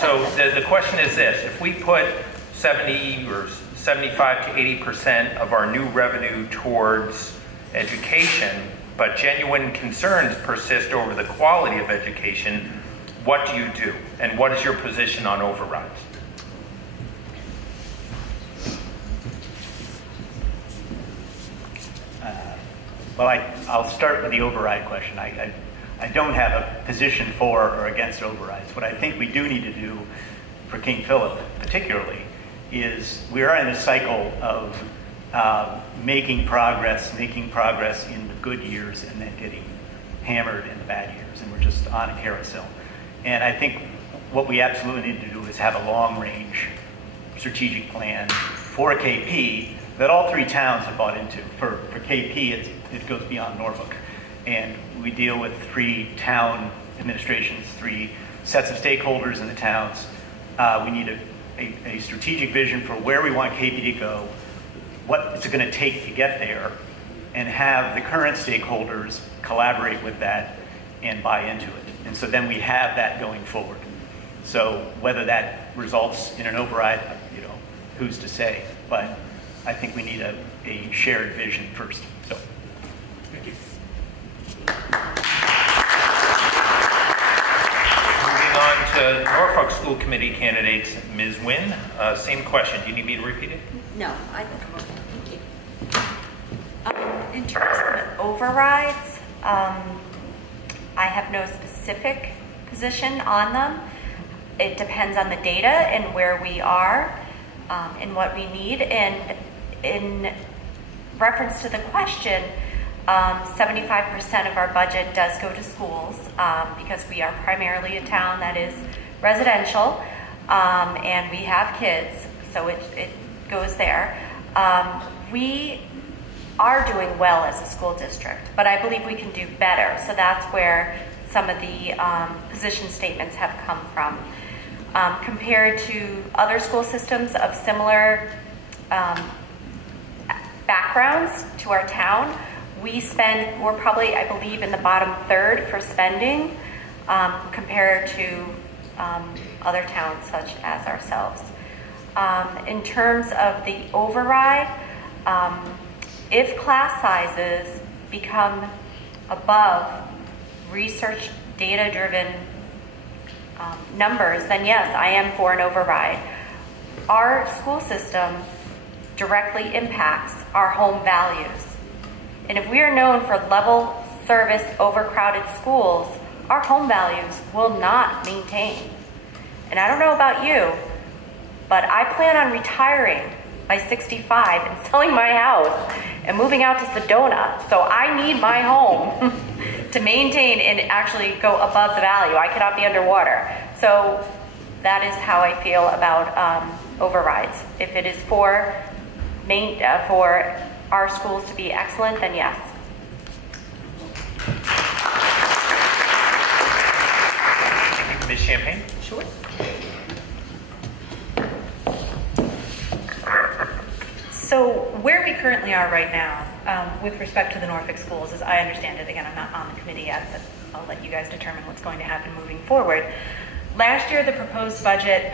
So the question is this: if we put 70 or 75 to 80% of our new revenue towards education, but genuine concerns persist over the quality of education, what do you do? And what is your position on overrides? Well, I'll start with the override question. I don't have a position for or against overrides. What I think we do need to do for King Philip particularly is we are in a cycle of making progress in the good years and then getting hammered in the bad years, and we're just on a carousel. And I think what we absolutely need to do is have a long-range strategic plan for a KP that all 3 towns have bought into. For KP, it goes beyond Norfolk. And we deal with 3 town administrations, 3 sets of stakeholders in the towns. We need a strategic vision for where we want KP to go, what it's going to take to get there, and have the current stakeholders collaborate with that and buy into it. And so then we have that going forward. So whether that results in an override, who's to say? But I think we need a shared vision first. So, thank you. Moving on to Norfolk School Committee candidates, Ms. Wynn. Same question. Do you need me to repeat it? No, I think I'm okay. Thank you. In terms of overrides, I have no specific position on them. It depends on the data and where we are and what we need. And in reference to the question, 75% of our budget does go to schools because we are primarily a town that is residential and we have kids, so it goes there. We are doing well as a school district, but I believe we can do better. So that's where some of the position statements have come from. Compared to other school systems of similar backgrounds to our town, we're probably, I believe, in the bottom third for spending compared to other towns such as ourselves. In terms of the override, if class sizes become above research data-driven numbers, then yes, I am for an override. Our school system directly impacts our home values. And if we are known for level service overcrowded schools, our home values will not maintain. And I don't know about you, but I plan on retiring by 65 and selling my house and moving out to Sedona. So I need my home to maintain and actually go above the value. I cannot be underwater. So that is how I feel about overrides. If it is for our schools to be excellent, then yes. Ms. Champagne? Sure. So where we currently are right now with respect to the Norfolk schools, as I understand it, again, I'm not on the committee yet, but I'll let you guys determine what's going to happen moving forward. Last year, the proposed budget,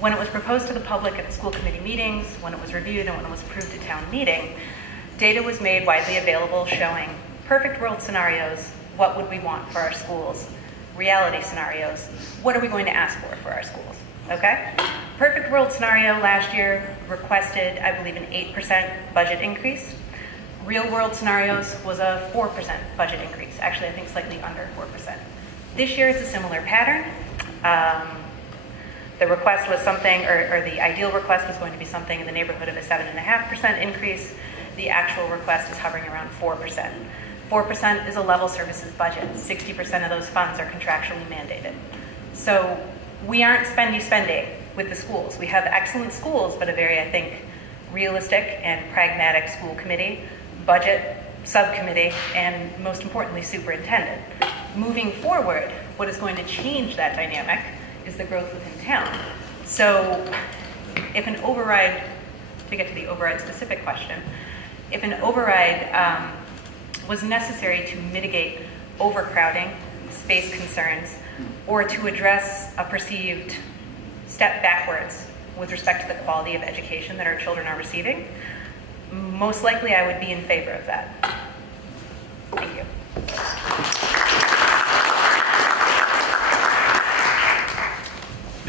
when it was proposed to the public at the school committee meetings, when it was reviewed, and when it was approved at town meeting, data was made widely available showing perfect world scenarios, what would we want for our schools, reality scenarios, what are we going to ask for our schools, okay? Perfect world scenario last year requested, I believe, an 8% budget increase. Real world scenarios was a 4% budget increase. Actually, I think slightly under 4%. This year is a similar pattern. The request was something, or the ideal request was going to be something in the neighborhood of a 7.5% increase. The actual request is hovering around 4%. 4% is a level services budget. 60% of those funds are contractually mandated. So we aren't spending with the schools. We have excellent schools, but a very, I think, realistic and pragmatic school committee, budget subcommittee, and most importantly, superintendent. Moving forward, what is going to change that dynamic is the growth within town. So if an override, to get to the override specific question, if an override was necessary to mitigate overcrowding, space concerns, or to address a perceived step backwards with respect to the quality of education that our children are receiving, most likely I would be in favor of that. Thank you.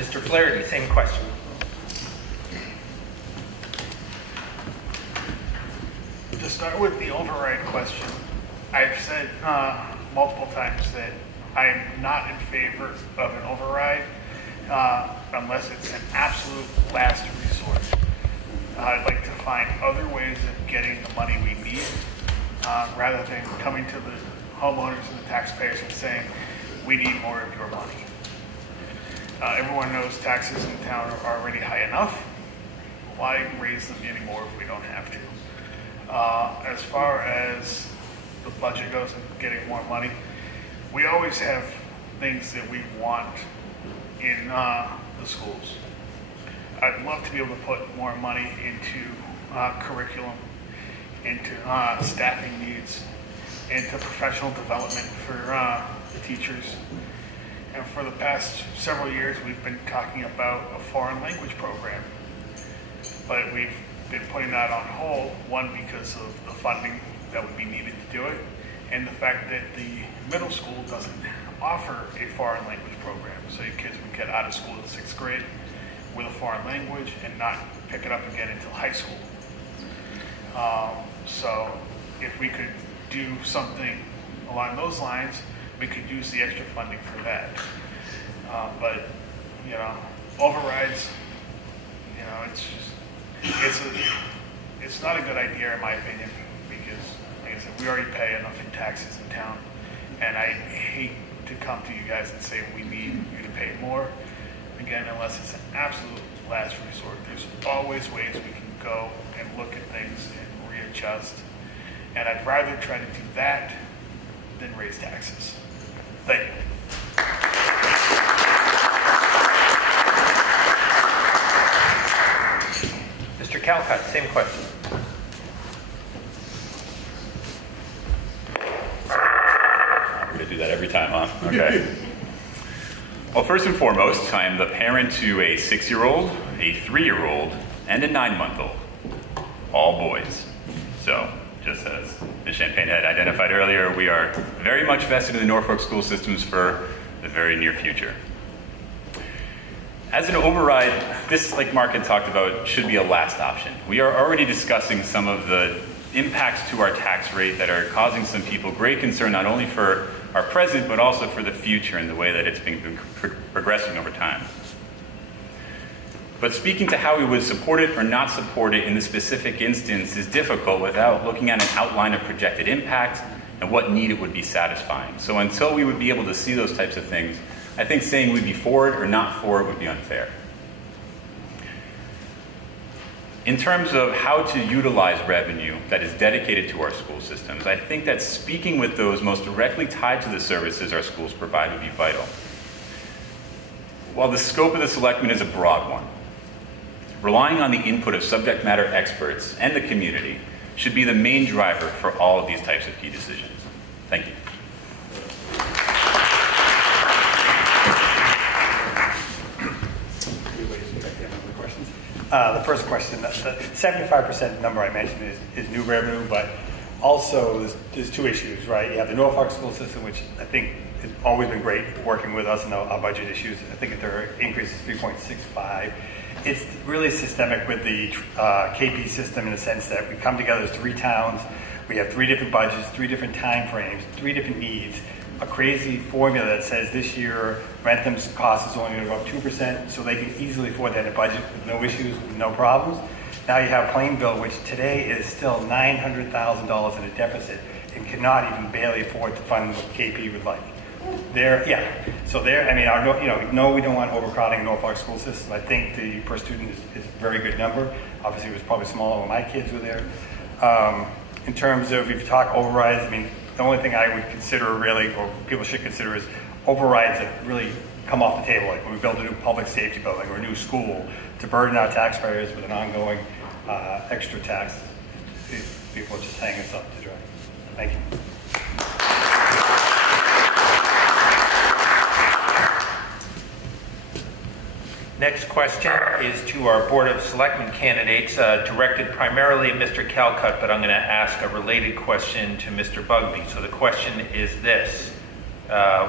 Mr. Flaherty, same question. To start with the override question, I've said multiple times that I'm not in favor of an override unless it's an absolute last resort. I'd like to find other ways of getting the money we need rather than coming to the homeowners and the taxpayers and saying, we need more of your money. Everyone knows taxes in town are already high enough. Why raise them anymore if we don't have to? As far as the budget goes and getting more money, we always have things that we want in the schools. I'd love to be able to put more money into curriculum, into staffing needs, into professional development for the teachers. And for the past several years, we've been talking about a foreign language program. But we've been putting that on hold, one, because of the funding that would be needed to do it, and the fact that the middle school doesn't offer a foreign language program. So your kids would get out of school in 6th grade with a foreign language and not pick it up again until high school. So if we could do something along those lines, we could use the extra funding for that. But, you know, overrides, you know, it's not a good idea in my opinion, because, like I said, we already pay enough in taxes in town, and I hate to come to you guys and say we need you to pay more. Again, unless it's an absolute last resort. There's always ways we can go and look at things and readjust, and I'd rather try to do that than raise taxes. Thank you. Mr. Calcutt, same question. We're going to do that every time, huh? Okay. Well, first and foremost, I'm the parent to a 6-year-old, a 3-year-old, and a 9-month-old. All boys. So, just as Ms. Champagne had identified earlier, we are very much vested in the Norfolk school systems for the very near future. As an override, this, like Mark had talked about, should be a last option. We are already discussing some of the impacts to our tax rate that are causing some people great concern, not only for our present, but also for the future and the way that it's been progressing over time. But speaking to how we would support it or not support it in the specific instance is difficult without looking at an outline of projected impact and what need it would be satisfying. So until we would be able to see those types of things, I think saying we'd be for it or not for it would be unfair. In terms of how to utilize revenue that is dedicated to our school systems, I think that speaking with those most directly tied to the services our schools provide would be vital. While the scope of the Selectmen is a broad one, relying on the input of subject matter experts and the community should be the main driver for all of these types of key decisions. Thank you. The first question, the 75% number I mentioned is new revenue, but also there's two issues, right? You have the Norfolk school system, which I think has always been great working with us in our budget issues. I think their increase is 3.65. It's really systemic with the KP system in the sense that we come together as 3 towns. We have 3 different budgets, 3 different time frames, 3 different needs, a crazy formula that says this year Rentham's cost is only going to go up 2%, so they can easily afford that in a budget with no issues, with no problems. Now you have Plainville, which today is still $900,000 in a deficit and cannot even barely afford to fund what KP would like. I mean, no, we don't want overcrowding in Norfolk school system. I think the per student is a very good number. Obviously, it was probably smaller when my kids were there. In terms of, if you talk overrides, I mean, the only thing I would consider really, or people should consider, is overrides that really come off the table, like when we build a new public safety building or a new school, to burden our taxpayers with an ongoing extra tax. People are just hanging us up to dry. Thank you. Next question is to our Board of Selectmen candidates, directed primarily at Mr. Calcutt, but I'm going to ask a related question to Mr. Bugby. So the question is this.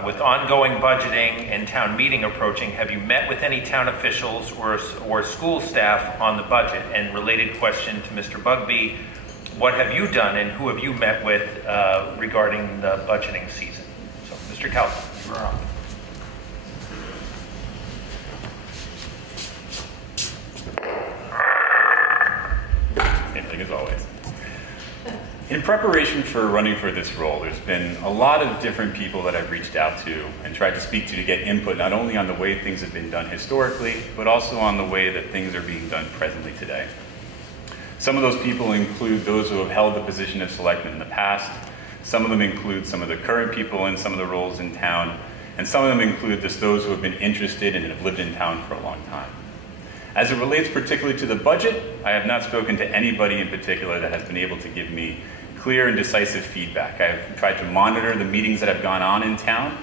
With ongoing budgeting and town meeting approaching, have you met with any town officials or school staff on the budget? And related question to Mr. Bugby, what have you done and who have you met with regarding the budgeting season? So Mr. Calcutt, you're on. Same thing as always. In preparation for running for this role, there's been a lot of different people that I've reached out to and tried to speak to get input not only on the way things have been done historically, but also on the way that things are being done presently today. Some of those people include those who have held the position of selectmen in the past. Some of them include some of the current people in some of the roles in town. And some of them include just those who have been interested and have lived in town for a long time. As it relates particularly to the budget, I have not spoken to anybody in particular that has been able to give me clear and decisive feedback. I've tried to monitor the meetings that have gone on in town.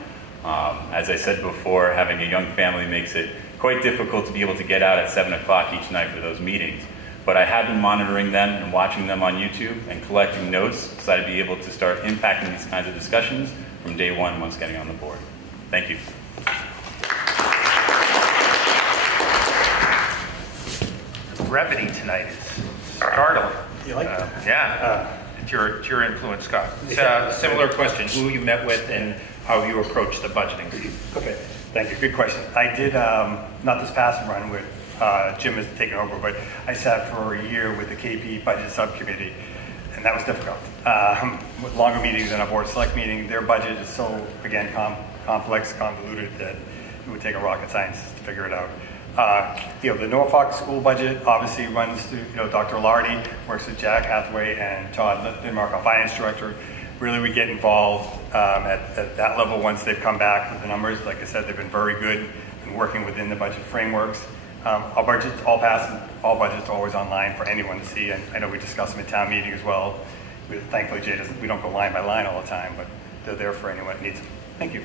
As I said before, having a young family makes it quite difficult to be able to get out at 7 o'clock each night for those meetings. But I have been monitoring them and watching them on YouTube and collecting notes so I'd be able to start impacting these kinds of discussions from day one once getting on the board. Thank you. Brevity tonight is startling. You like that? Yeah. It's your influence, Scott. Similar question. Who you met with and how you approached the budgeting season. Okay, thank you. Good question. I did, not this past run with Jim has taken over, but I sat for a year with the KP budget subcommittee, and that was difficult. With longer meetings than a board select meeting, their budget is so, again, complex, convoluted that it would take a rocket scientist to figure it out. The Norfolk school budget obviously runs through, Dr. Lardy works with Jack Hathaway and Todd Lindmark, our finance director. Really, we get involved at that level once they've come back with the numbers. Like I said, they've been very good in working within the budget frameworks. Our budgets all pass, all budgets are always online for anyone to see, and I know we discuss them at town meeting as well. Thankfully, Jay we don't go line by line all the time, but they're there for anyone that needs them. Thank you.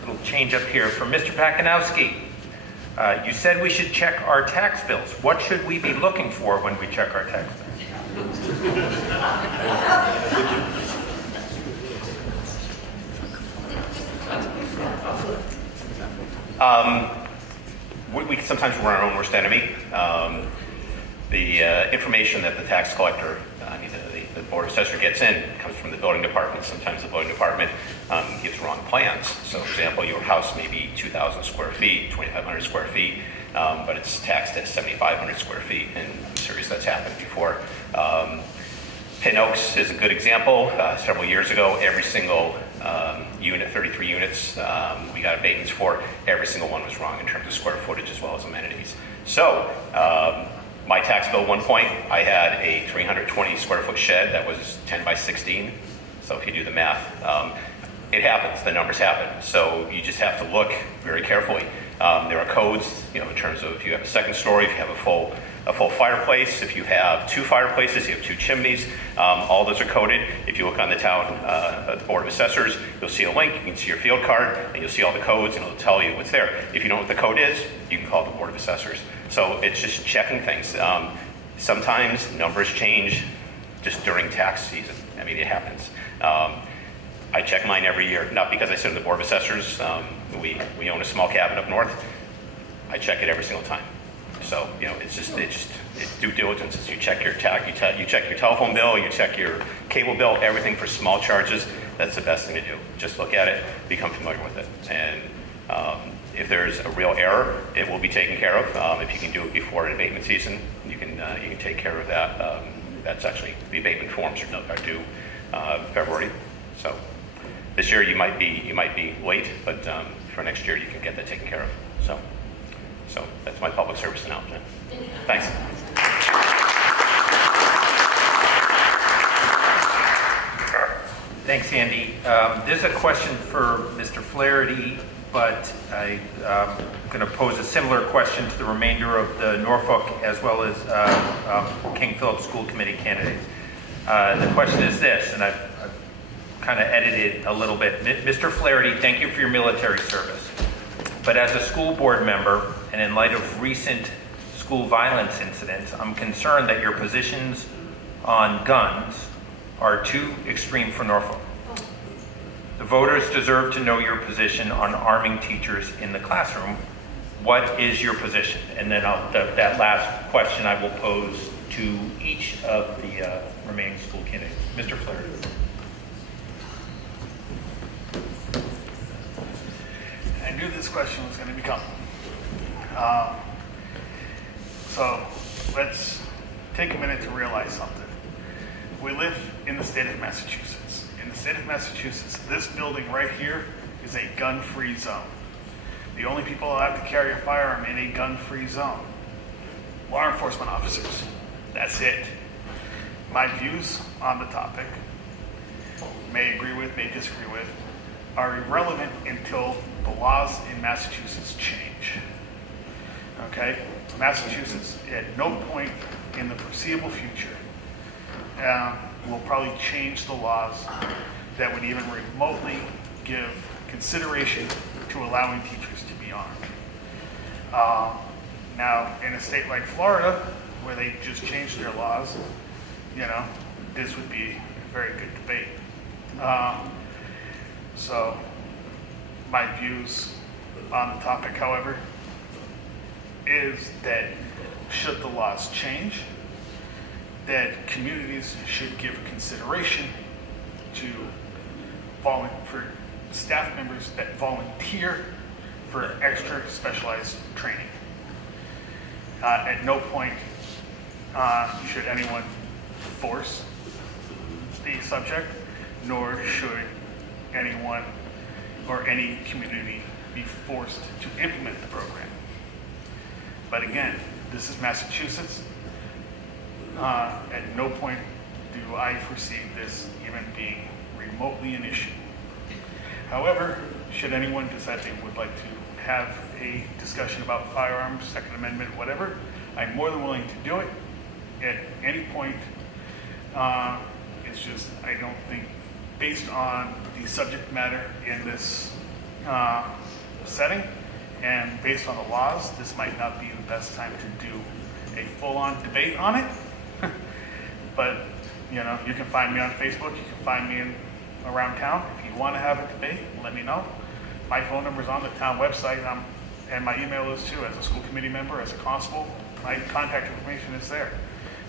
Little change up here for Mr. Pakinowski. You said we should check our tax bills. What should we be looking for when we check our tax bills? We sometimes run our own worst enemy. The information that the tax collector, the Board of Assessors gets in comes from the building department. Sometimes the building department gives wrong plans. So, for example, your house may be 2,000 square feet, 2,500 square feet, but it's taxed at 7,500 square feet, and I'm serious that's happened before. Pin Oaks is a good example. Several years ago, every single unit, 33 units, we got abatements for. Every single one was wrong in terms of square footage as well as amenities. So, my tax bill at one point, I had a 320 square foot shed that was 10 by 16. So if you do the math, it happens, the numbers happen. So you just have to look very carefully. There are codes, in terms of if you have a second story, if you have a full fireplace, if you have 2 fireplaces, you have 2 chimneys, all those are coded. If you look on the town, the Board of Assessors, you'll see a link, you can see your field card, and you'll see all the codes, and it'll tell you what's there. If you know what the code is, you can call the Board of Assessors. So it's just checking things. Sometimes numbers change just during tax season. I mean, it happens. I check mine every year, not because I sit on the Board of Assessors. We own a small cabin up north. I check it every single time. So, it's due diligence. Is you check your you check your telephone bill, you check your cable bill, everything for small charges. That's the best thing to do. Just look at it, become familiar with it, and if there's a real error, it will be taken care of. If you can do it before an abatement season, you can take care of that. That's actually, the abatement forms are due February. So this year you might be late, but for next year you can get that taken care of. So that's my public service announcement. Thanks. Thanks, Andy. There's a question for Mr. Flaherty, but I'm going to pose a similar question to the remainder of the Norfolk as well as King Philip School Committee candidates. The question is this, and I've kind of edited a little bit. Mr. Flaherty, thank you for your military service. But as a school board member, and in light of recent school violence incidents, I'm concerned that your positions on guns are too extreme for Norfolk. The voters deserve to know your position on arming teachers in the classroom. What is your position? And then that last question I will pose to each of the remaining school candidates. Mr. Flaherty. I knew this question was going to be coming. So let's take a minute to realize something. We live in the state of Massachusetts. In the state of Massachusetts, this building right here is a gun-free zone. The only people allowed to carry a firearm in a gun-free zone, law enforcement officers. That's it. My views on the topic, may agree with, may disagree with, are irrelevant until the laws in Massachusetts change. Okay? Massachusetts, at no point in the foreseeable future, will probably change the laws that would even remotely give consideration to allowing teachers to be armed. Now, in a state like Florida, where they just changed their laws, this would be a very good debate. So, my views on the topic, however, is that should the laws change, that communities should give consideration for staff members that volunteer for extra specialized training. At no point should anyone force the subject, nor should anyone or any community be forced to implement the program. But again, this is Massachusetts. At no point do I foresee this even being remotely an issue. However, should anyone decide they would like to have a discussion about firearms, Second Amendment, whatever, I'm more than willing to do it at any point. It's just, I don't think, based on the subject matter in this setting and based on the laws, this might not be the best time to do a full-on debate on it. But, you can find me on Facebook, you can find me around town. If you want to have a debate, let me know. My phone number is on the town website, and my email is too. As a school committee member, as a constable, my contact information is there.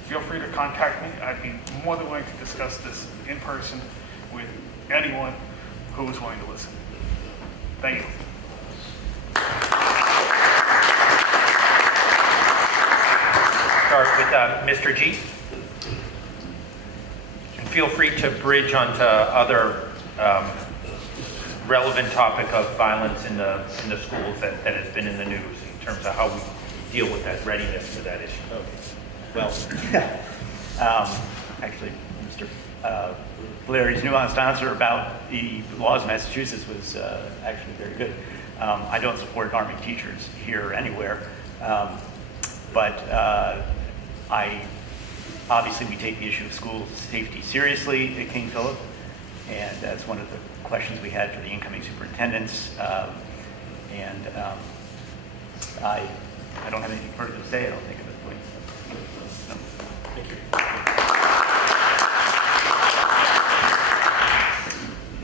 Feel free to contact me. I'd be more than willing to discuss this in person with anyone who is willing to listen. Thank you. Start with Mr. G. And feel free to bridge onto other relevant topic of violence in the schools that has been in the news in terms of how we deal with that readiness to that issue. Okay. Well, actually, Mr. Flaherty's nuanced answer about the laws in Massachusetts was actually very good. I don't support arming teachers here or anywhere, but obviously we take the issue of school safety seriously at King Philip, and that's one of the questions we had for the incoming superintendents. And I don't have anything further to say, I don't think, at this point. No. Thank you.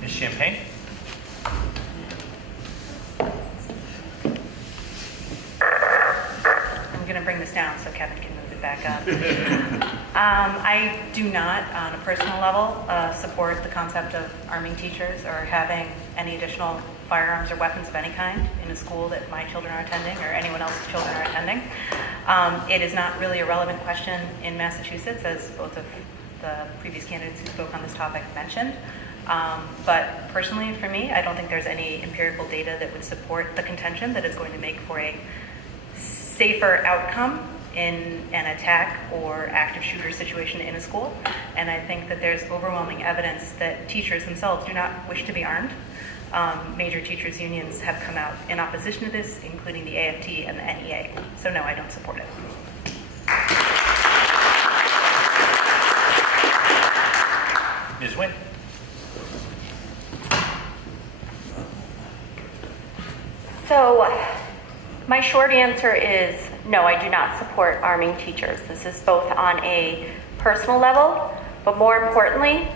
Ms. Champagne? I'm going to bring this I do not, on a personal level, support the concept of arming teachers or having any additional firearms or weapons of any kind in a school that my children are attending or anyone else's children are attending. It is not really a relevant question in Massachusetts, as both of the previous candidates who spoke on this topic mentioned. But personally, for me, I don't think there's any empirical data that would support the contention that it's going to make for a safer outcome in an attack or active shooter situation in a school. And I think that there's overwhelming evidence that teachers themselves do not wish to be armed. Major teachers' unions have come out in opposition to this, including the AFT and the NEA. So no, I don't support it. Ms. Wynn? So my short answer is no, I do not support arming teachers. This is both on a personal level, but more importantly,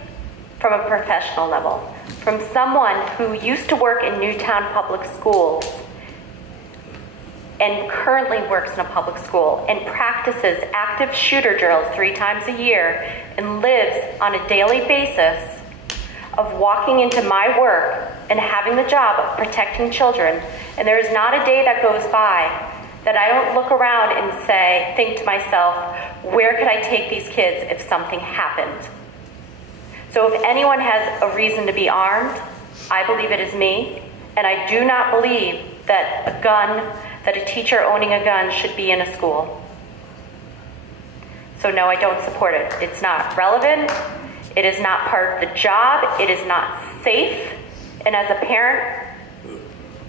from a professional level. From someone who used to work in Newtown Public Schools and currently works in a public school and practices active shooter drills 3 times a year and lives on a daily basis of walking into my work and having the job of protecting children. And there is not a day that goes by that I don't look around and think to myself, where could I take these kids if something happened? So if anyone has a reason to be armed, I believe it is me. And I do not believe that a teacher owning a gun should be in a school. So no, I don't support it. It's not relevant. It is not part of the job. It is not safe. And as a parent,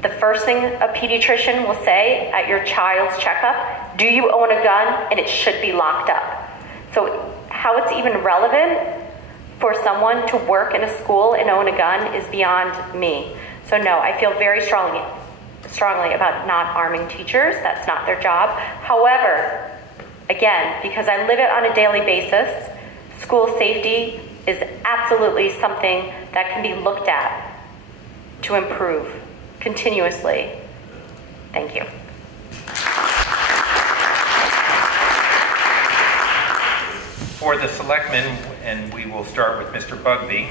the first thing a pediatrician will say at your child's checkup, do you own a gun? And it should be locked up. So how it's even relevant for someone to work in a school and own a gun is beyond me. So no, I feel very strongly about not arming teachers. That's not their job. However, again, because I live it on a daily basis, school safety is absolutely something that can be looked at to improve continuously. Thank you. For the selectmen, and we will start with Mr. Bugby,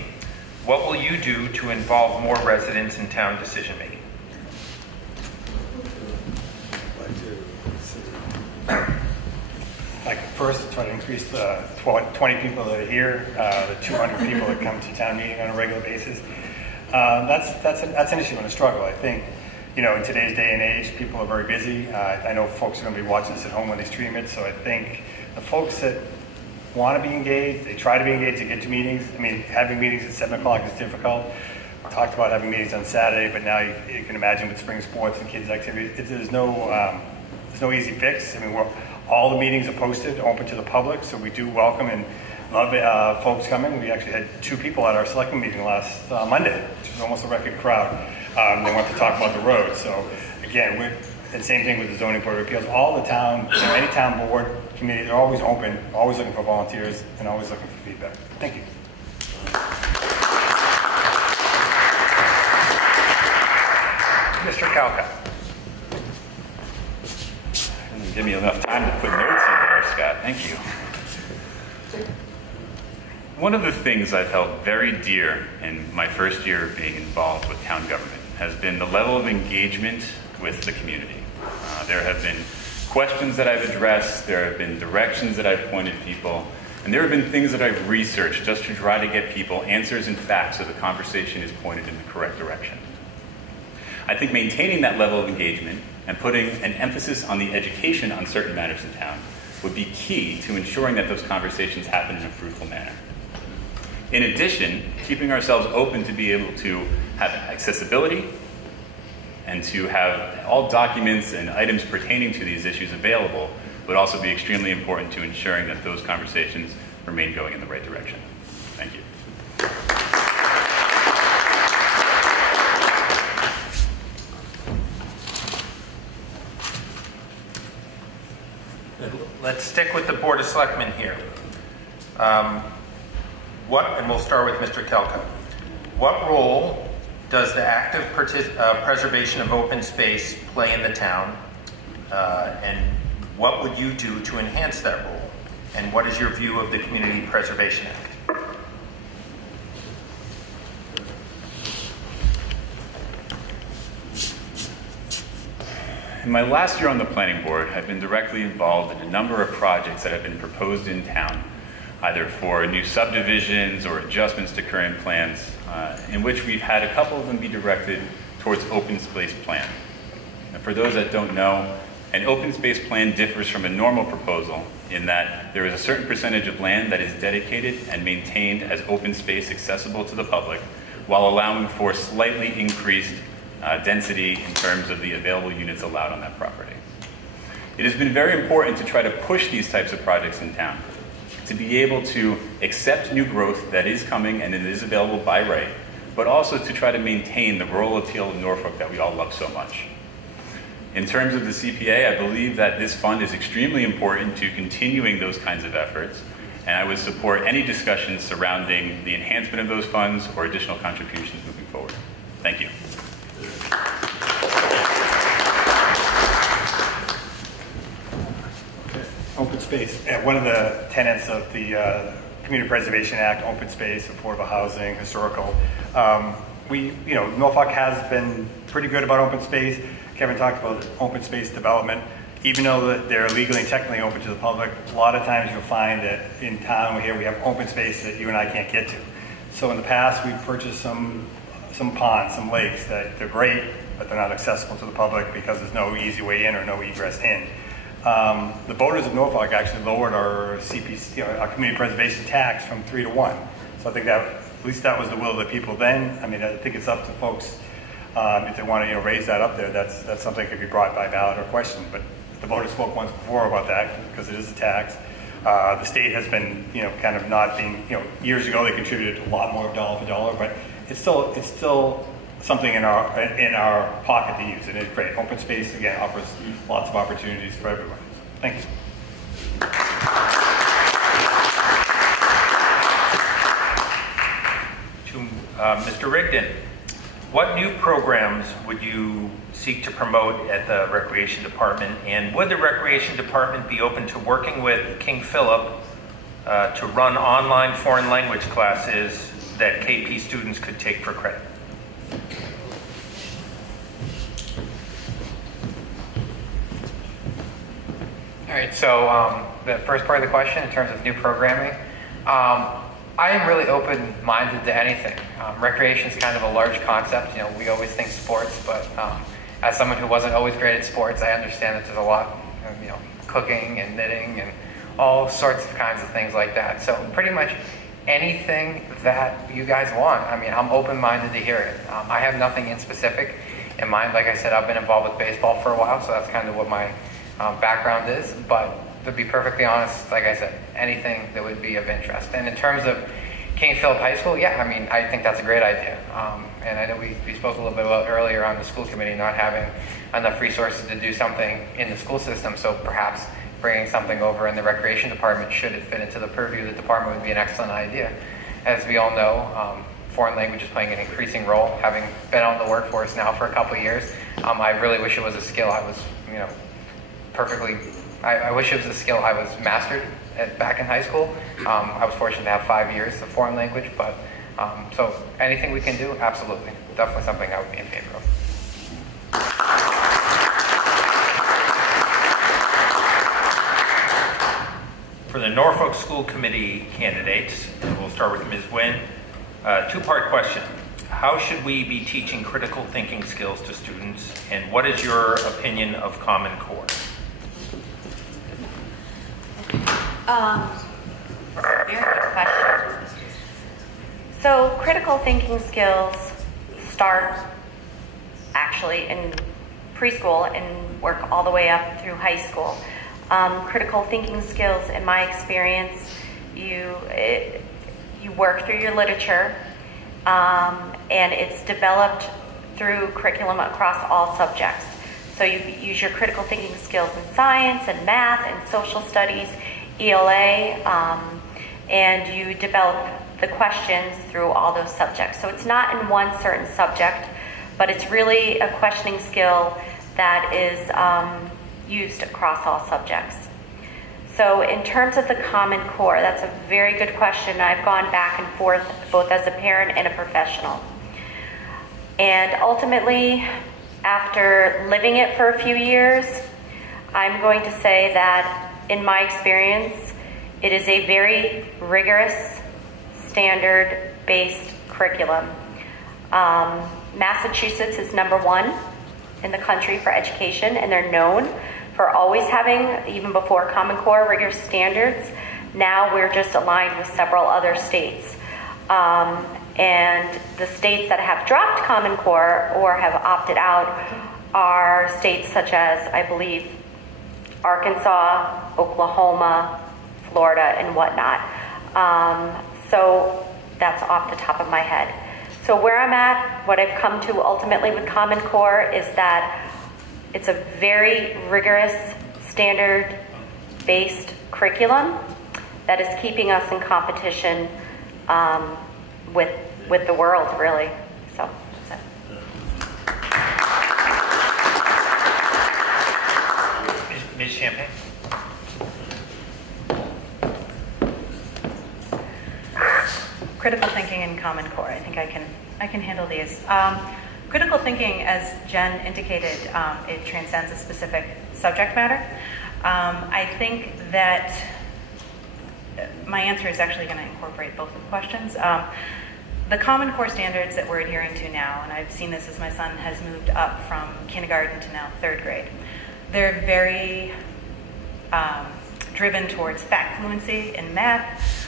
what will you do to involve more residents in town decision-making? First, try to increase the 20 people that are here, the 200 people that come to town meeting on a regular basis. That's an issue and a struggle. I think, in today's day and age, people are very busy. I know folks are going to be watching this at home when they stream it, so I think the folks that want to be engaged, they try to be engaged, they get to meetings. I mean, having meetings at 7 o'clock is difficult. We talked about having meetings on Saturday, but now you can imagine with spring sports and kids' activities, there's no easy fix. I mean, all the meetings are posted, open to the public, so we do welcome and love folks coming. We actually had 2 people at our selectmen meeting last Monday, which was almost a record crowd. They want to talk about the road. So again, and same thing with the zoning board of appeals. All the town, any town board committee, they're always open, always looking for volunteers, and always looking for feedback. Thank you. Mr. Calca. Didn't give me enough time to put notes in there, Scott. Thank you. One of the things I've held very dear in my first year of being involved with town government has been the level of engagement with the community. There have been questions that I've addressed, there have been directions that I've pointed people, and there have been things that I've researched just to try to get people answers and facts so the conversation is pointed in the correct direction. I think maintaining that level of engagement and putting an emphasis on the education on certain matters in town would be key to ensuring that those conversations happen in a fruitful manner. In addition, keeping ourselves open to be able to have accessibility and to have all documents and items pertaining to these issues available would also be extremely important to ensuring that those conversations remain going in the right direction. Thank you. Let's stick with the Board of Selectmen here. And we'll start with Mr. Kelka. What role does the active preservation of open space play in the town? And what would you do to enhance that role? And what is your view of the Community Preservation Act? In my last year on the planning board, I've been directly involved in a number of projects that have been proposed in town, either for new subdivisions or adjustments to current plans, in which we've had a couple of them be directed towards open space plan. And for those that don't know, an open space plan differs from a normal proposal in that there is a certain percentage of land that is dedicated and maintained as open space accessible to the public, while allowing for slightly increased density in terms of the available units allowed on that property. It has been very important to try to push these types of projects in town, to be able to accept new growth that is coming and it is available by right, but also to try to maintain the rural appeal of Norfolk that we all love so much. In terms of the CPA, I believe that this fund is extremely important to continuing those kinds of efforts, and I would support any discussions surrounding the enhancement of those funds or additional contributions moving forward. Thank you. Open space. One of the tenets of the Community Preservation Act, open space, affordable housing, historical. Norfolk has been pretty good about open space. Kevin talked about open space development. Even though that they're legally and technically open to the public, a lot of times you'll find that in town here we have open space that you and I can't get to. So in the past, we've purchased some ponds, some lakes that they're great, but they're not accessible to the public because there's no easy way in or no egress in. The voters of Norfolk actually lowered our CPC, our community preservation tax from 3 to 1. So I think that at least that was the will of the people then. I mean, I think it's up to folks if they want to raise that up there. That's something that could be brought by ballot or question. But the voters spoke once before about that because it is a tax. The state has been kind of not being years ago they contributed a lot more dollar for dollar, but it's still something in our pocket to use, and it's great. Open space again offers lots of opportunities for everyone. Thank you. Mr. Rigdon, what new programs would you seek to promote at the Recreation Department, and would the Recreation Department be open to working with King Philip to run online foreign language classes that KP students could take for credit? All right, so the first part of the question in terms of new programming, I am really open-minded to anything. Recreation is kind of a large concept. We always think sports, but as someone who wasn't always great at sports, I understand that there's a lot of, cooking and knitting and all sorts of kinds of things like that. So pretty much anything that you guys want. I mean, I'm open-minded to hear it. I have nothing in specific in mind. Like I said, I've been involved with baseball for a while, so that's kind of what my background is. But to be perfectly honest, like I said, anything that would be of interest. And in terms of King Philip High School, yeah, I mean, I think that's a great idea. And I know we spoke a little bit about earlier on the school committee not having enough resources to do something in the school system, so perhaps bringing something over in the recreation department, should it fit into the purview of the department, would be an excellent idea. As we all know, foreign language is playing an increasing role. Having been out in the workforce now for a couple of years, I really wish it was a skill I was, I wish it was a skill I was mastered back in high school. I was fortunate to have 5 years of foreign language, but so anything we can do, absolutely. Definitely something I would be in favor of. For the Norfolk School Committee candidates, and we'll start with Ms. Nguyen, two-part question. How should we be teaching critical thinking skills to students, and what is your opinion of Common Core? Very good question. So critical thinking skills start actually in preschool and work all the way up through high school. Critical thinking skills, in my experience, you work through your literature, and it's developed through curriculum across all subjects. So you use your critical thinking skills in science and math and social studies, ELA, and you develop the questions through all those subjects. So it's not in one certain subject, but it's really a questioning skill that is used across all subjects. So in terms of the Common Core, that's a very good question. I've gone back and forth both as a parent and a professional. And ultimately, after living it for a few years, I'm going to say that in my experience, it is a very rigorous, standard-based curriculum. Massachusetts is #1 in the country for education, and they're known for always having, even before Common Core, rigorous standards. Now we're just aligned with several other states. And the states that have dropped Common Core or have opted out are states such as, I believe, Arkansas, Oklahoma, Florida, and whatnot. So that's off the top of my head. So where I'm at, what I've come to ultimately with Common Core is that it's a very rigorous, standard-based curriculum that is keeping us in competition with the world, really. So that's it. Ms. Champagne? Critical thinking and Common Core. I think I can handle these. Critical thinking, as Jen indicated, it transcends a specific subject matter. I think that my answer is actually going to incorporate both of the questions. The Common Core standards that we're adhering to now, and I've seen this as my son has moved up from kindergarten to now 3rd grade, they're very driven towards fact fluency in math,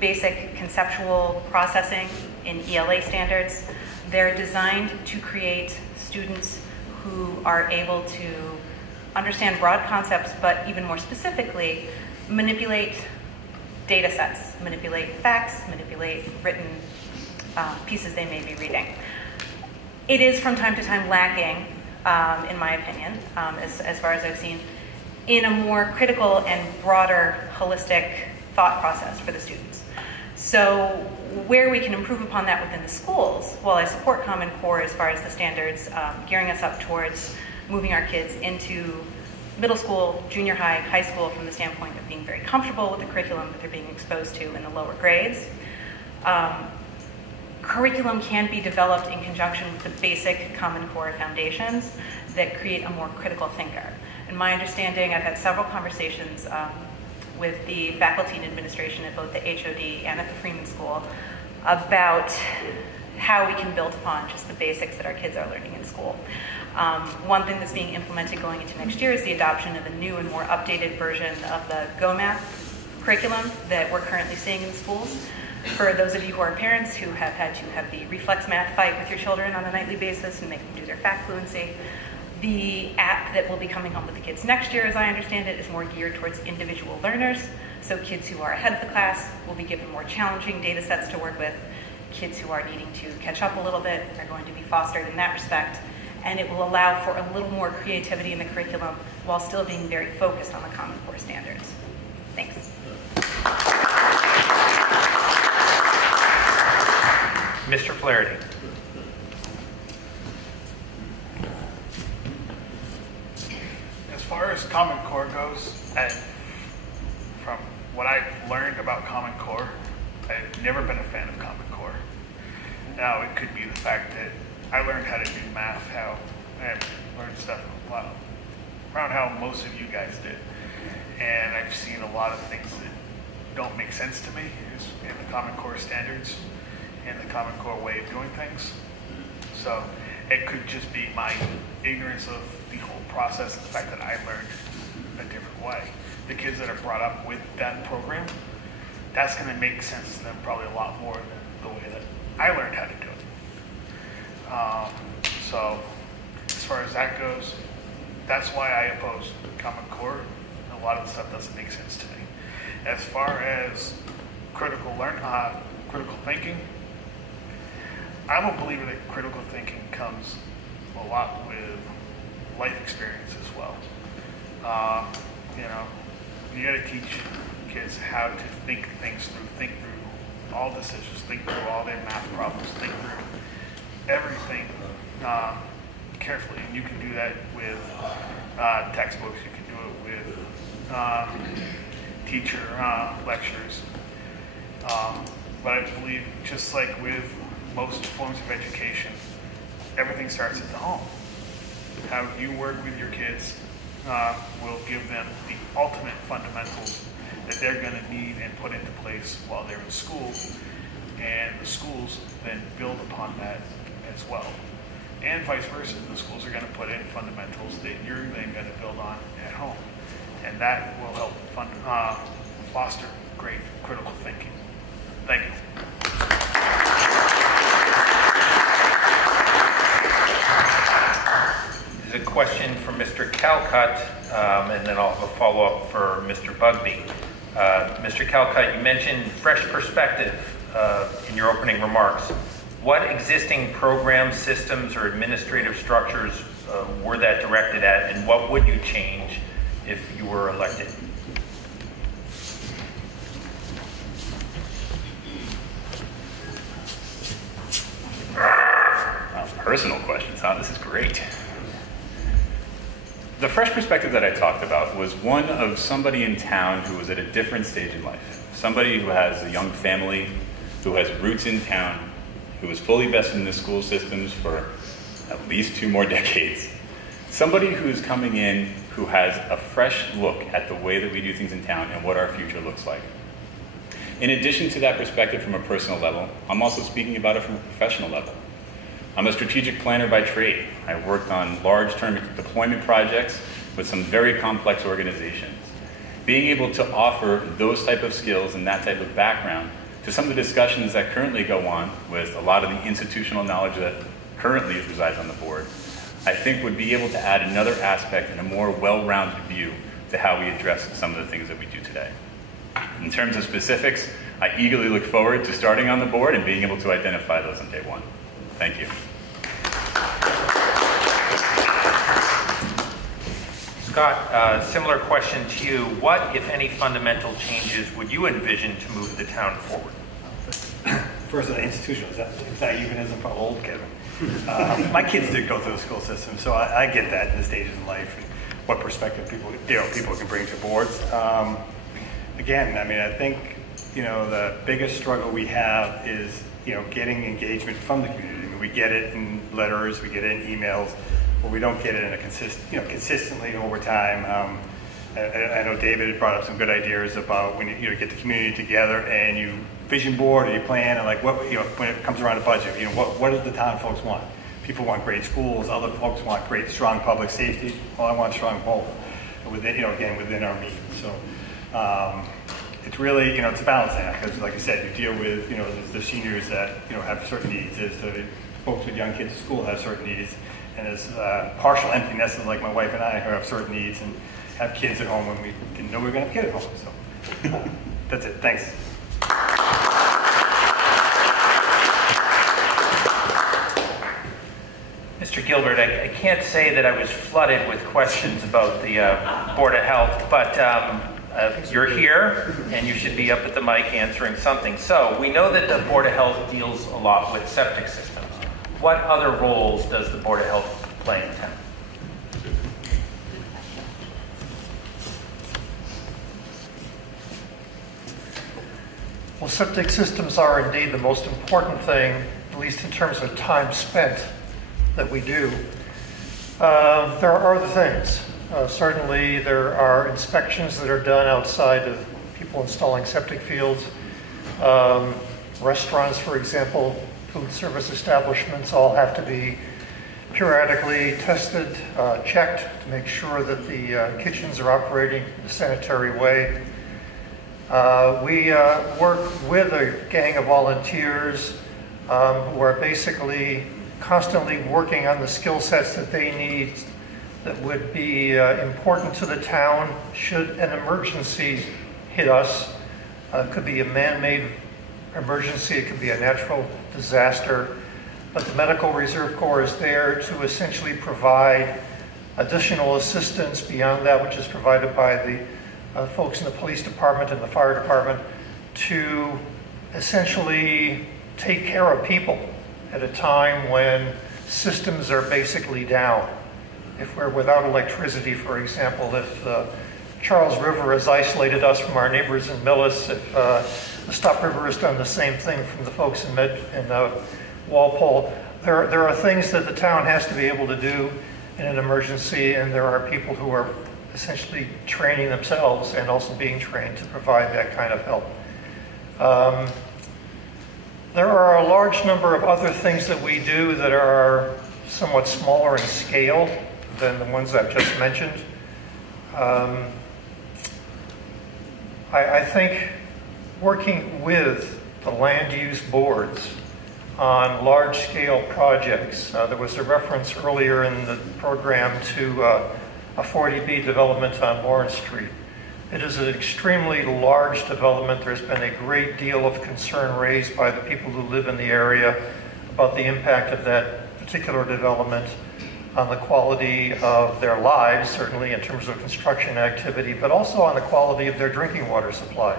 basic conceptual processing in ELA standards. They're designed to create students who are able to understand broad concepts, but even more specifically, manipulate data sets, manipulate facts, manipulate written pieces they may be reading. It is from time to time lacking, in my opinion, as far as I've seen, in a more critical and broader, holistic thought process for the students. So where we can improve upon that within the schools, while I support Common Core as far as the standards, gearing us up towards moving our kids into middle school, junior high, high school from the standpoint of being very comfortable with the curriculum that they're being exposed to in the lower grades. Curriculum can be developed in conjunction with the basic Common Core foundations that create a more critical thinker. In my understanding, I've had several conversations with the faculty and administration at both the HOD and at the Freeman School about how we can build upon just the basics that our kids are learning in school. One thing that's being implemented going into next year is the adoption of a new and more updated version of the Go Math curriculum that we're currently seeing in schools. For those of you who are parents who have had to have the reflex math fight with your children on a nightly basis and make them do their fact fluency, the app that will be coming home with the kids next year, as I understand it, is more geared towards individual learners. So kids who are ahead of the class will be given more challenging data sets to work with. Kids who are needing to catch up a little bit are going to be fostered in that respect. And it will allow for a little more creativity in the curriculum while still being very focused on the Common Core standards. Thanks. Mr. Flaherty. As far as Common Core goes, and from what I've learned about Common Core, I've never been a fan of Common Core. Now, it could be the fact that I learned how to do math, how I learned stuff around how most of you guys did. And I've seen a lot of things that don't make sense to me in the Common Core standards and the Common Core way of doing things. So it could just be my ignorance of the whole process and the fact that I learned a different way. The kids that are brought up with that program, that's going to make sense to them probably a lot more than the way that I learned how to do it. So as far as that goes, that's why I oppose Common Core. A lot of the stuff doesn't make sense to me. As far as critical thinking, I'm a believer that critical thinking comes a lot with life experience as well. You got to teach kids how to think things through, think through all decisions, think through all their math problems, think through everything carefully. And you can do that with textbooks. You can do it with teacher lectures. But I believe, just like with most forms of education, everything starts at the home. How you work with your kids will give them the ultimate fundamentals that they're going to need and put into place while they're in school, and the schools then build upon that as well. And vice versa, the schools are going to put in fundamentals that you're then going to build on at home, and that will help foster great critical thinking. Thank you. There's a question from Mr. Calcutt, and then I'll have a follow-up for Mr. Bugby. Mr. Calcutt, you mentioned fresh perspective in your opening remarks. What existing programs, systems, or administrative structures were that directed at, and what would you change if you were elected? Personal questions, huh? This is great. The fresh perspective that I talked about was one of somebody in town who was at a different stage in life. Somebody who has a young family, who has roots in town, who is fully vested in the school systems for at least 2 more decades. Somebody who is coming in who has a fresh look at the way that we do things in town and what our future looks like. In addition to that perspective from a personal level, I'm also speaking about it from a professional level. I'm a strategic planner by trade. I worked on large-term deployment projects with some very complex organizations. Being able to offer those type of skills and that type of background to some of the discussions that currently go on with a lot of the institutional knowledge that currently resides on the board, I think would be able to add another aspect and a more well-rounded view to how we address some of the things that we do today. In terms of specifics, I eagerly look forward to starting on the board and being able to identify those on day one. Thank you. Scott, similar question to you. What, if any, fundamental changes would you envision to move the town forward? First, institutional. Is that euphemism for old, Kevin? My kids did go through the school system, so I get that in the stages in life and what perspective people can bring to boards. Again, I mean, I think the biggest struggle we have is getting engagement from the community. I mean, we get it in letters, we get it in emails, but we don't get it in a consistently over time. I know David brought up some good ideas about when you get the community together and you vision board or you plan and like what when it comes around a budget, what does the town folks want? People want great schools. Other folks want great, strong public safety. Well, I want strong both within again within our means. So it's really it's a balancing act because, like I said, you deal with the seniors that have certain needs. There's the folks with young kids at school have certain needs, and there's partial empty nesters like my wife and I who have certain needs and have kids at home when we didn't know we were going to have kids at home. So that's it. Thanks. Mr. Gilbert, I can't say that I was flooded with questions about the Board of Health, but you're here and you should be up at the mic answering something. So we know that the Board of Health deals a lot with septic systems. What other roles does the Board of Health play in town? Well, septic systems are indeed the most important thing, at least in terms of time spent that we do. There are other things. Certainly there are inspections that are done outside of people installing septic fields. Restaurants, for example, food service establishments all have to be periodically tested, checked to make sure that the kitchens are operating in a sanitary way. We work with a gang of volunteers who are basically constantly working on the skill sets that they need that would be important to the town should an emergency hit us. It could be a man-made emergency, it could be a natural disaster, but the Medical Reserve Corps is there to essentially provide additional assistance beyond that which is provided by the folks in the police department and the fire department to essentially take care of people at a time when systems are basically down. If we're without electricity, for example, if Charles River has isolated us from our neighbors in Millis, if the Stop River has done the same thing from the folks in Walpole, there are things that the town has to be able to do in an emergency, and there are people who are essentially training themselves and also being trained to provide that kind of help. There are a large number of other things that we do that are somewhat smaller in scale than the ones I've just mentioned. I think working with the land use boards on large-scale projects, there was a reference earlier in the program to a 40B development on Lawrence Street. It is an extremely large development. There's been a great deal of concern raised by the people who live in the area about the impact of that particular development on the quality of their lives, certainly in terms of construction activity, but also on the quality of their drinking water supply.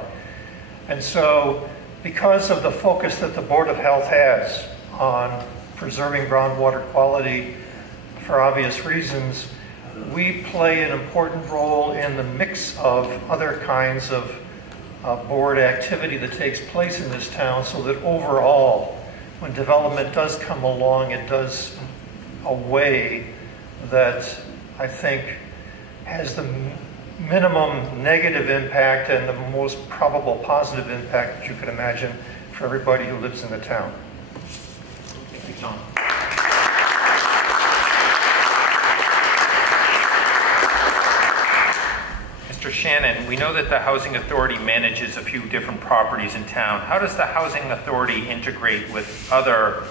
And so, because of the focus that the Board of Health has on preserving groundwater quality for obvious reasons, we play an important role in the mix of other kinds of board activity that takes place in this town, so that overall, when development does come along, it does a way that I think has the minimum negative impact and the most probable positive impact that you could imagine for everybody who lives in the town. Thank you, Tom. Mr. Shannon, we know that the Housing Authority manages a few different properties in town. How does the Housing Authority integrate with other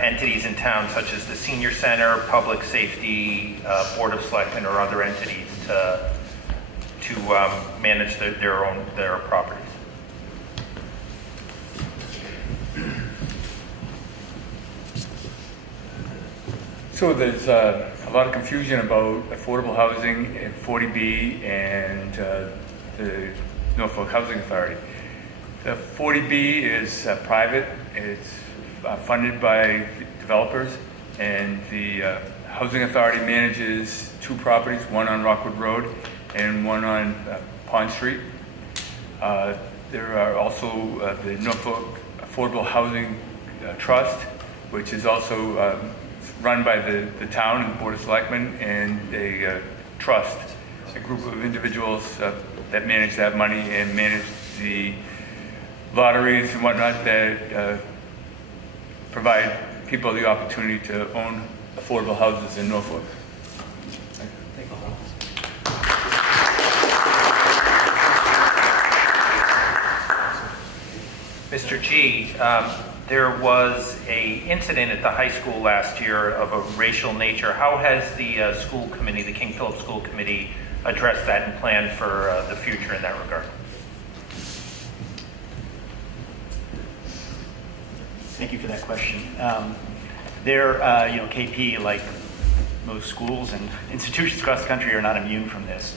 entities in town, such as the Senior Center, Public Safety, Board of Selectmen, or other entities to manage their properties? So there's a lot of confusion about affordable housing and 40B and the Norfolk Housing Authority. The 40B is private. It's funded by developers, and the Housing Authority manages two properties, one on Rockwood Road and one on Pond Street. There are also the Norfolk Affordable Housing Trust, which is also run by the town and the Board of Selectmen, and a trust, a group of individuals that manage that money and manage the lotteries and whatnot that provide people the opportunity to own affordable houses in Norfolk. Mr. G, there was an incident at the high school last year of a racial nature. How has the school committee, the King Philip School Committee, addressed that and planned for the future in that regard? Thank you for that question. KP, like most schools and institutions across the country, are not immune from this,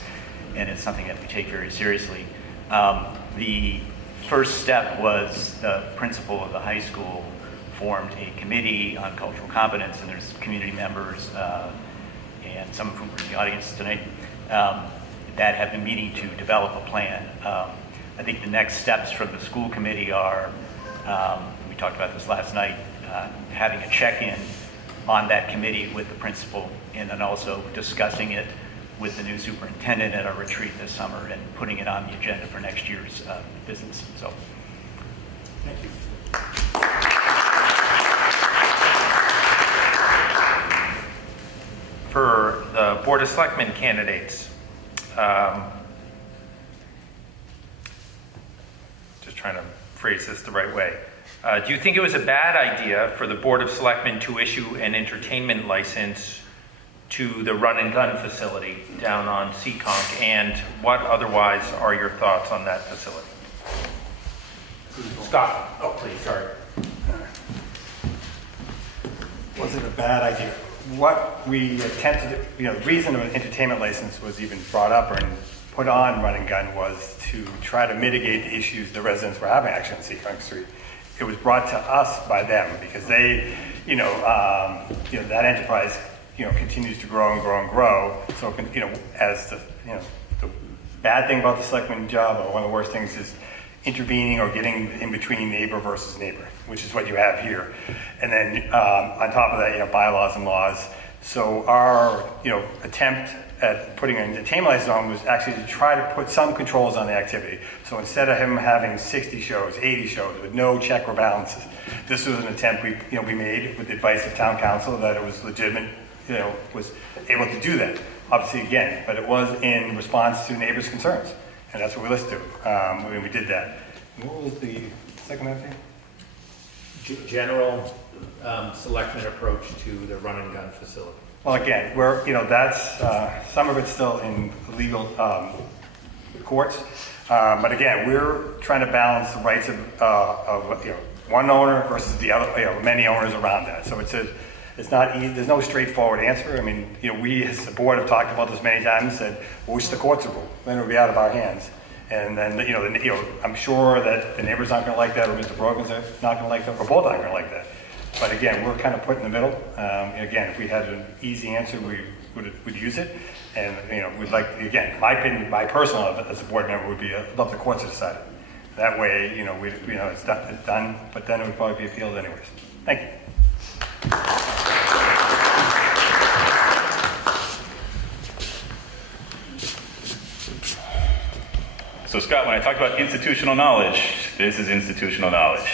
and it's something that we take very seriously. The first step was the principal of the high school formed a committee on cultural competence, and there's community members, and some of whom are in the audience tonight, that have been meeting to develop a plan. I think the next steps from the school committee are, we talked about this last night, having a check-in on that committee with the principal, and then also discussing it with the new superintendent at our retreat this summer and putting it on the agenda for next year's business. So, thank you. For the Board of Selectmen candidates, just trying to phrase this the right way. Do you think it was a bad idea for the Board of Selectmen to issue an entertainment license to the Run and Gun facility down on Seekonk, and what otherwise are your thoughts on that facility? Scott, oh please, sorry. Was it a bad idea? What we attempted, the reason an entertainment license was even brought up or put on Run and Gun was to try to mitigate the issues the residents were having actually on Seekonk Street. It was brought to us by them because they, that enterprise continues to grow and grow and grow. So, as the bad thing about the selectman job, or one of the worst things, is intervening or getting in between neighbor versus neighbor, which is what you have here. And then on top of that, bylaws and laws. So our attempt at putting an entertainment zone was actually to try to put some controls on the activity. So instead of him having 60 shows, 80 shows with no check or balances, this was an attempt we made with the advice of town council that it was legitimate, was able to do that. Obviously, again, but it was in response to neighbors' concerns, and that's what we listened to when we did that. What was the second thing? General selectmen approach to the run and gun facility. Well, again, that's some of it's still in legal courts, but again, we're trying to balance the rights of one owner versus the other, many owners around that. So it's not easy. There's no straightforward answer. I mean, we as the board have talked about this many times. Said, "We wish the courts would rule. Then it would be out of our hands." And then, I'm sure that the neighbors aren't going to like that, or Mr. Brogan's not going to like that, or both aren't going to like that. But again, we're kind of put in the middle. Again, if we had an easy answer, we would use it. And we'd like, again, my opinion, my personal as a board member would be, I'd love the courts to decide it. That way, it's done. But then it would probably be appealed anyways. Thank you. So Scott, when I talk about institutional knowledge, this is institutional knowledge.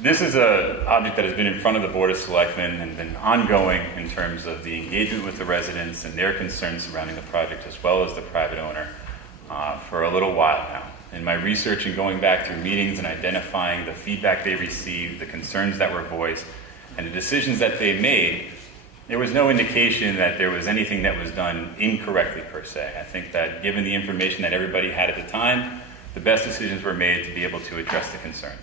This is an object that has been in front of the Board of Selectmen and been ongoing in terms of the engagement with the residents and their concerns surrounding the project, as well as the private owner, for a little while now. In my research and going back through meetings and identifying the feedback they received, the concerns that were voiced, and the decisions that they made, there was no indication that there was anything that was done incorrectly per se. I think that given the information that everybody had at the time, the best decisions were made to be able to address the concerns.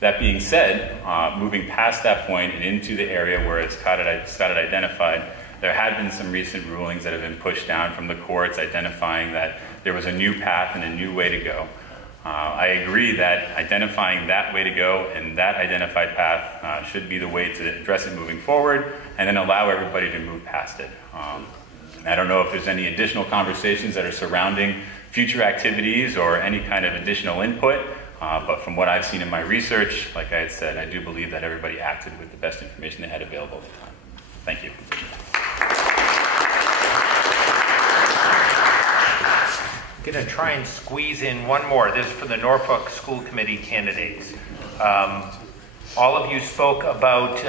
That being said, moving past that point and into the area where Scott had identified, there had been some recent rulings that have been pushed down from the courts identifying that there was a new path and a new way to go. I agree that identifying that way to go and that identified path should be the way to address it moving forward, and then allow everybody to move past it. I don't know if there's any additional conversations that are surrounding future activities or any kind of additional input, but from what I've seen in my research, like I had said, I do believe that everybody acted with the best information they had available at the time. Thank you. I'm going to try and squeeze in one more. This is for the Norfolk School Committee candidates. All of you spoke about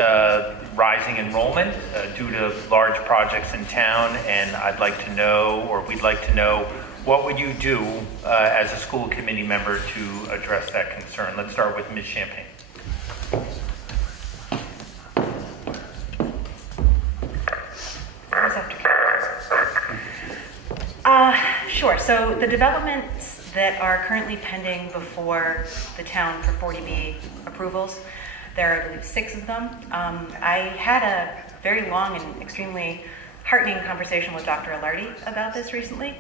rising enrollment due to large projects in town, and I'd like to know, or we'd like to know, what would you do as a school committee member to address that concern? Let's start with Ms. Champagne. Sure. So the developments that are currently pending before the town for 40B approvals, there are, I believe, 6 of them. I had a very long and extremely heartening conversation with Dr. Alardi about this recently.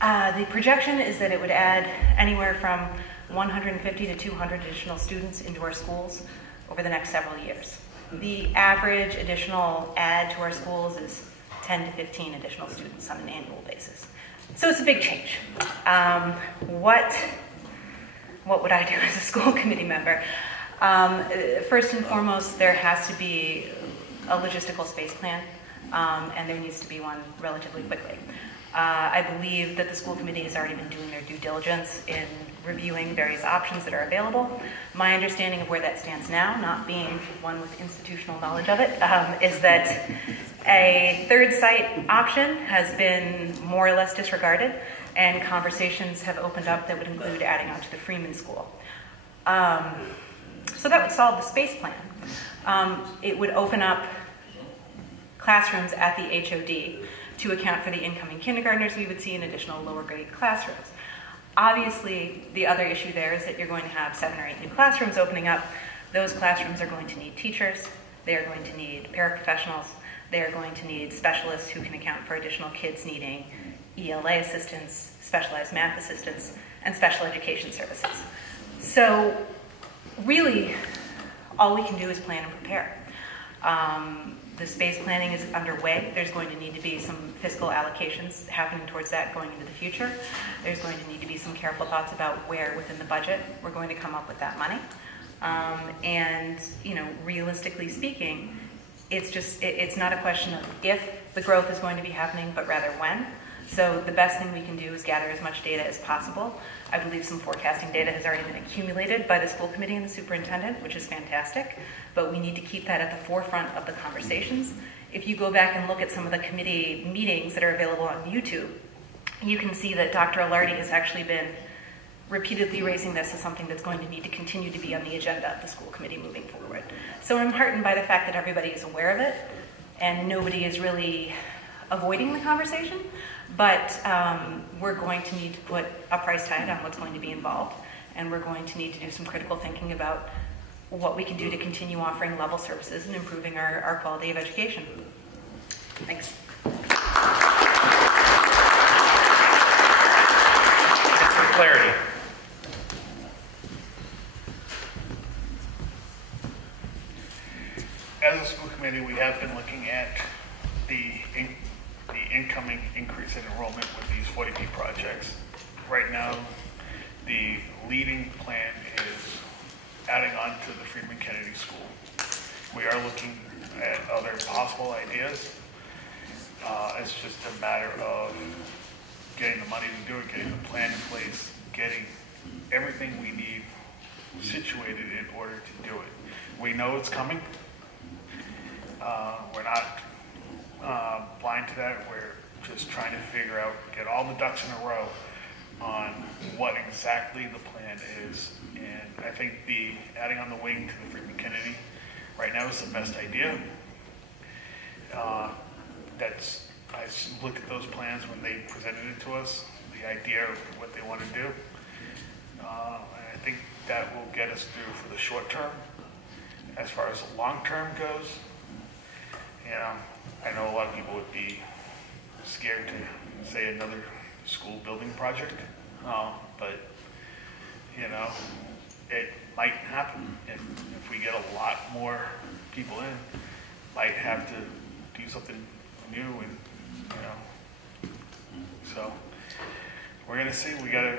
The projection is that it would add anywhere from 150 to 200 additional students into our schools over the next several years. The average additional add to our schools is 10 to 15 additional students on an annual basis. So it's a big change. What would I do as a school committee member? First and foremost, there has to be a logistical space plan, and there needs to be one relatively quickly. I believe that the school committee has already been doing their due diligence in reviewing various options that are available. My understanding of where that stands now, not being one with institutional knowledge of it, is that a third site option has been more or less disregarded, and conversations have opened up that would include adding on to the Freeman School. So that would solve the space plan. It would open up classrooms at the HOD to account for the incoming kindergartners we would see in additional lower grade classrooms. Obviously, the other issue there is that you're going to have 7 or 8 new classrooms opening up. Those classrooms are going to need teachers. They are going to need paraprofessionals. They are going to need specialists who can account for additional kids needing ELA assistance, specialized math assistance, and special education services. So really, all we can do is plan and prepare. The space planning is underway. There's going to need to be some fiscal allocations happening towards that going into the future. There's going to need to be some careful thoughts about where within the budget we're going to come up with that money. And, you know, realistically speaking, it's not a question of if the growth is going to be happening, but rather when. So the best thing we can do is gather as much data as possible. I believe some forecasting data has already been accumulated by the school committee and the superintendent, which is fantastic, but we need to keep that at the forefront of the conversations. If you go back and look at some of the committee meetings that are available on YouTube, you can see that Dr. Alardi has actually been repeatedly raising this as something that's going to need to continue to be on the agenda of the school committee moving forward. So I'm heartened by the fact that everybody is aware of it and nobody is really avoiding the conversation, but we're going to need to put a price tag on what's going to be involved, and we're going to need to do some critical thinking about what we can do to continue offering level services and improving our quality of education. Thanks. Mr. Flaherty. As a school committee, we have been looking at the incoming increase in enrollment with these 40B projects. Right now, the leading plan is adding on to the Freeman Kennedy School. We are looking at other possible ideas. It's just a matter of getting the money to do it, getting the plan in place, getting everything we need situated in order to do it. We know it's coming. We're not blind to that. We're just trying to figure out, get all the ducks in a row on what exactly the plan is. And I think the adding on the wing to the Freeman Kennedy right now is the best idea. I looked at those plans when they presented it to us, the idea of what they want to do. And I think that will get us through for the short term. As far as the long term goes, you know, I know a lot of people would be scared to say another school building project, but you know, it might happen if we get a lot more people in. Might have to do something new, and you know, so we're gonna see. We gotta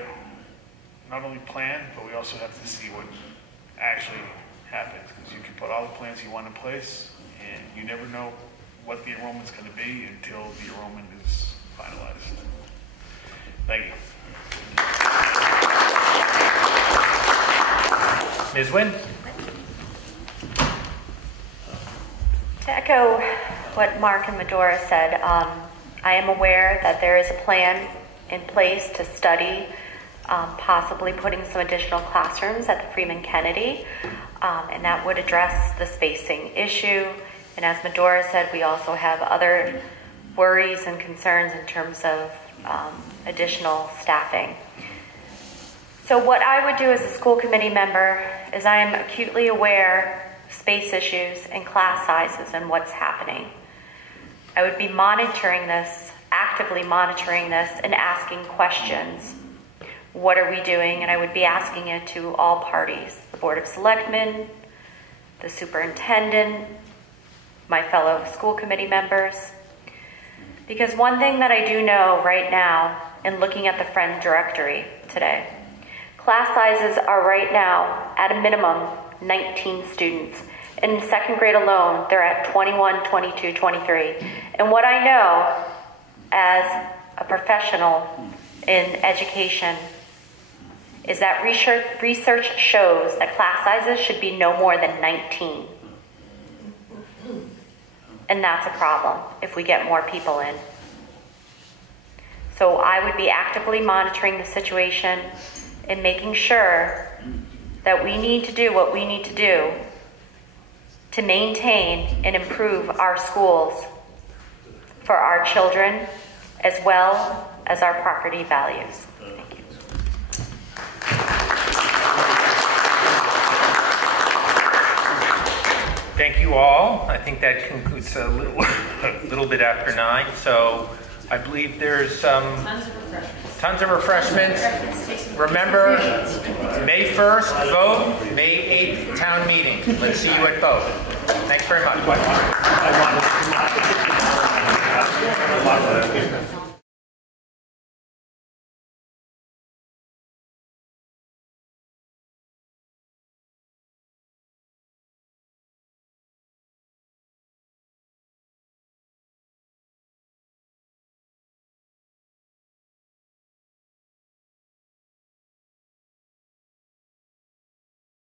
not only plan, but we also have to see what actually happens, because you can put all the plans you want in place, and you never know what the enrollment's going to be until the enrollment is finalized. Thank you. Ms. Nguyen? To echo what Mark and Medora said, I am aware that there is a plan in place to study possibly putting some additional classrooms at the Freeman Kennedy, and that would address the spacing issue. And as Medora said, we also have other worries and concerns in terms of additional staffing. So what I would do as a school committee member is I am acutely aware of space issues and class sizes and what's happening. I would be monitoring this, actively monitoring this, and asking questions. What are we doing? And I would be asking it to all parties, the Board of Selectmen, the superintendent, my fellow school committee members. Because one thing that I do know right now in looking at the friend directory today, class sizes are right now at a minimum 19 students. In second grade alone, they're at 21, 22, 23. And what I know as a professional in education is that research shows that class sizes should be no more than 19. And that's a problem if we get more people in. So I would be actively monitoring the situation and making sure that we need to do what we need to do to maintain and improve our schools for our children as well as our property values. Thank you. Thank you all. I think that concludes a little bit after 9. So I believe there's tons of refreshments. Remember, May 1st, vote. May 8th, town meeting. Let's see you at both. Thanks very much.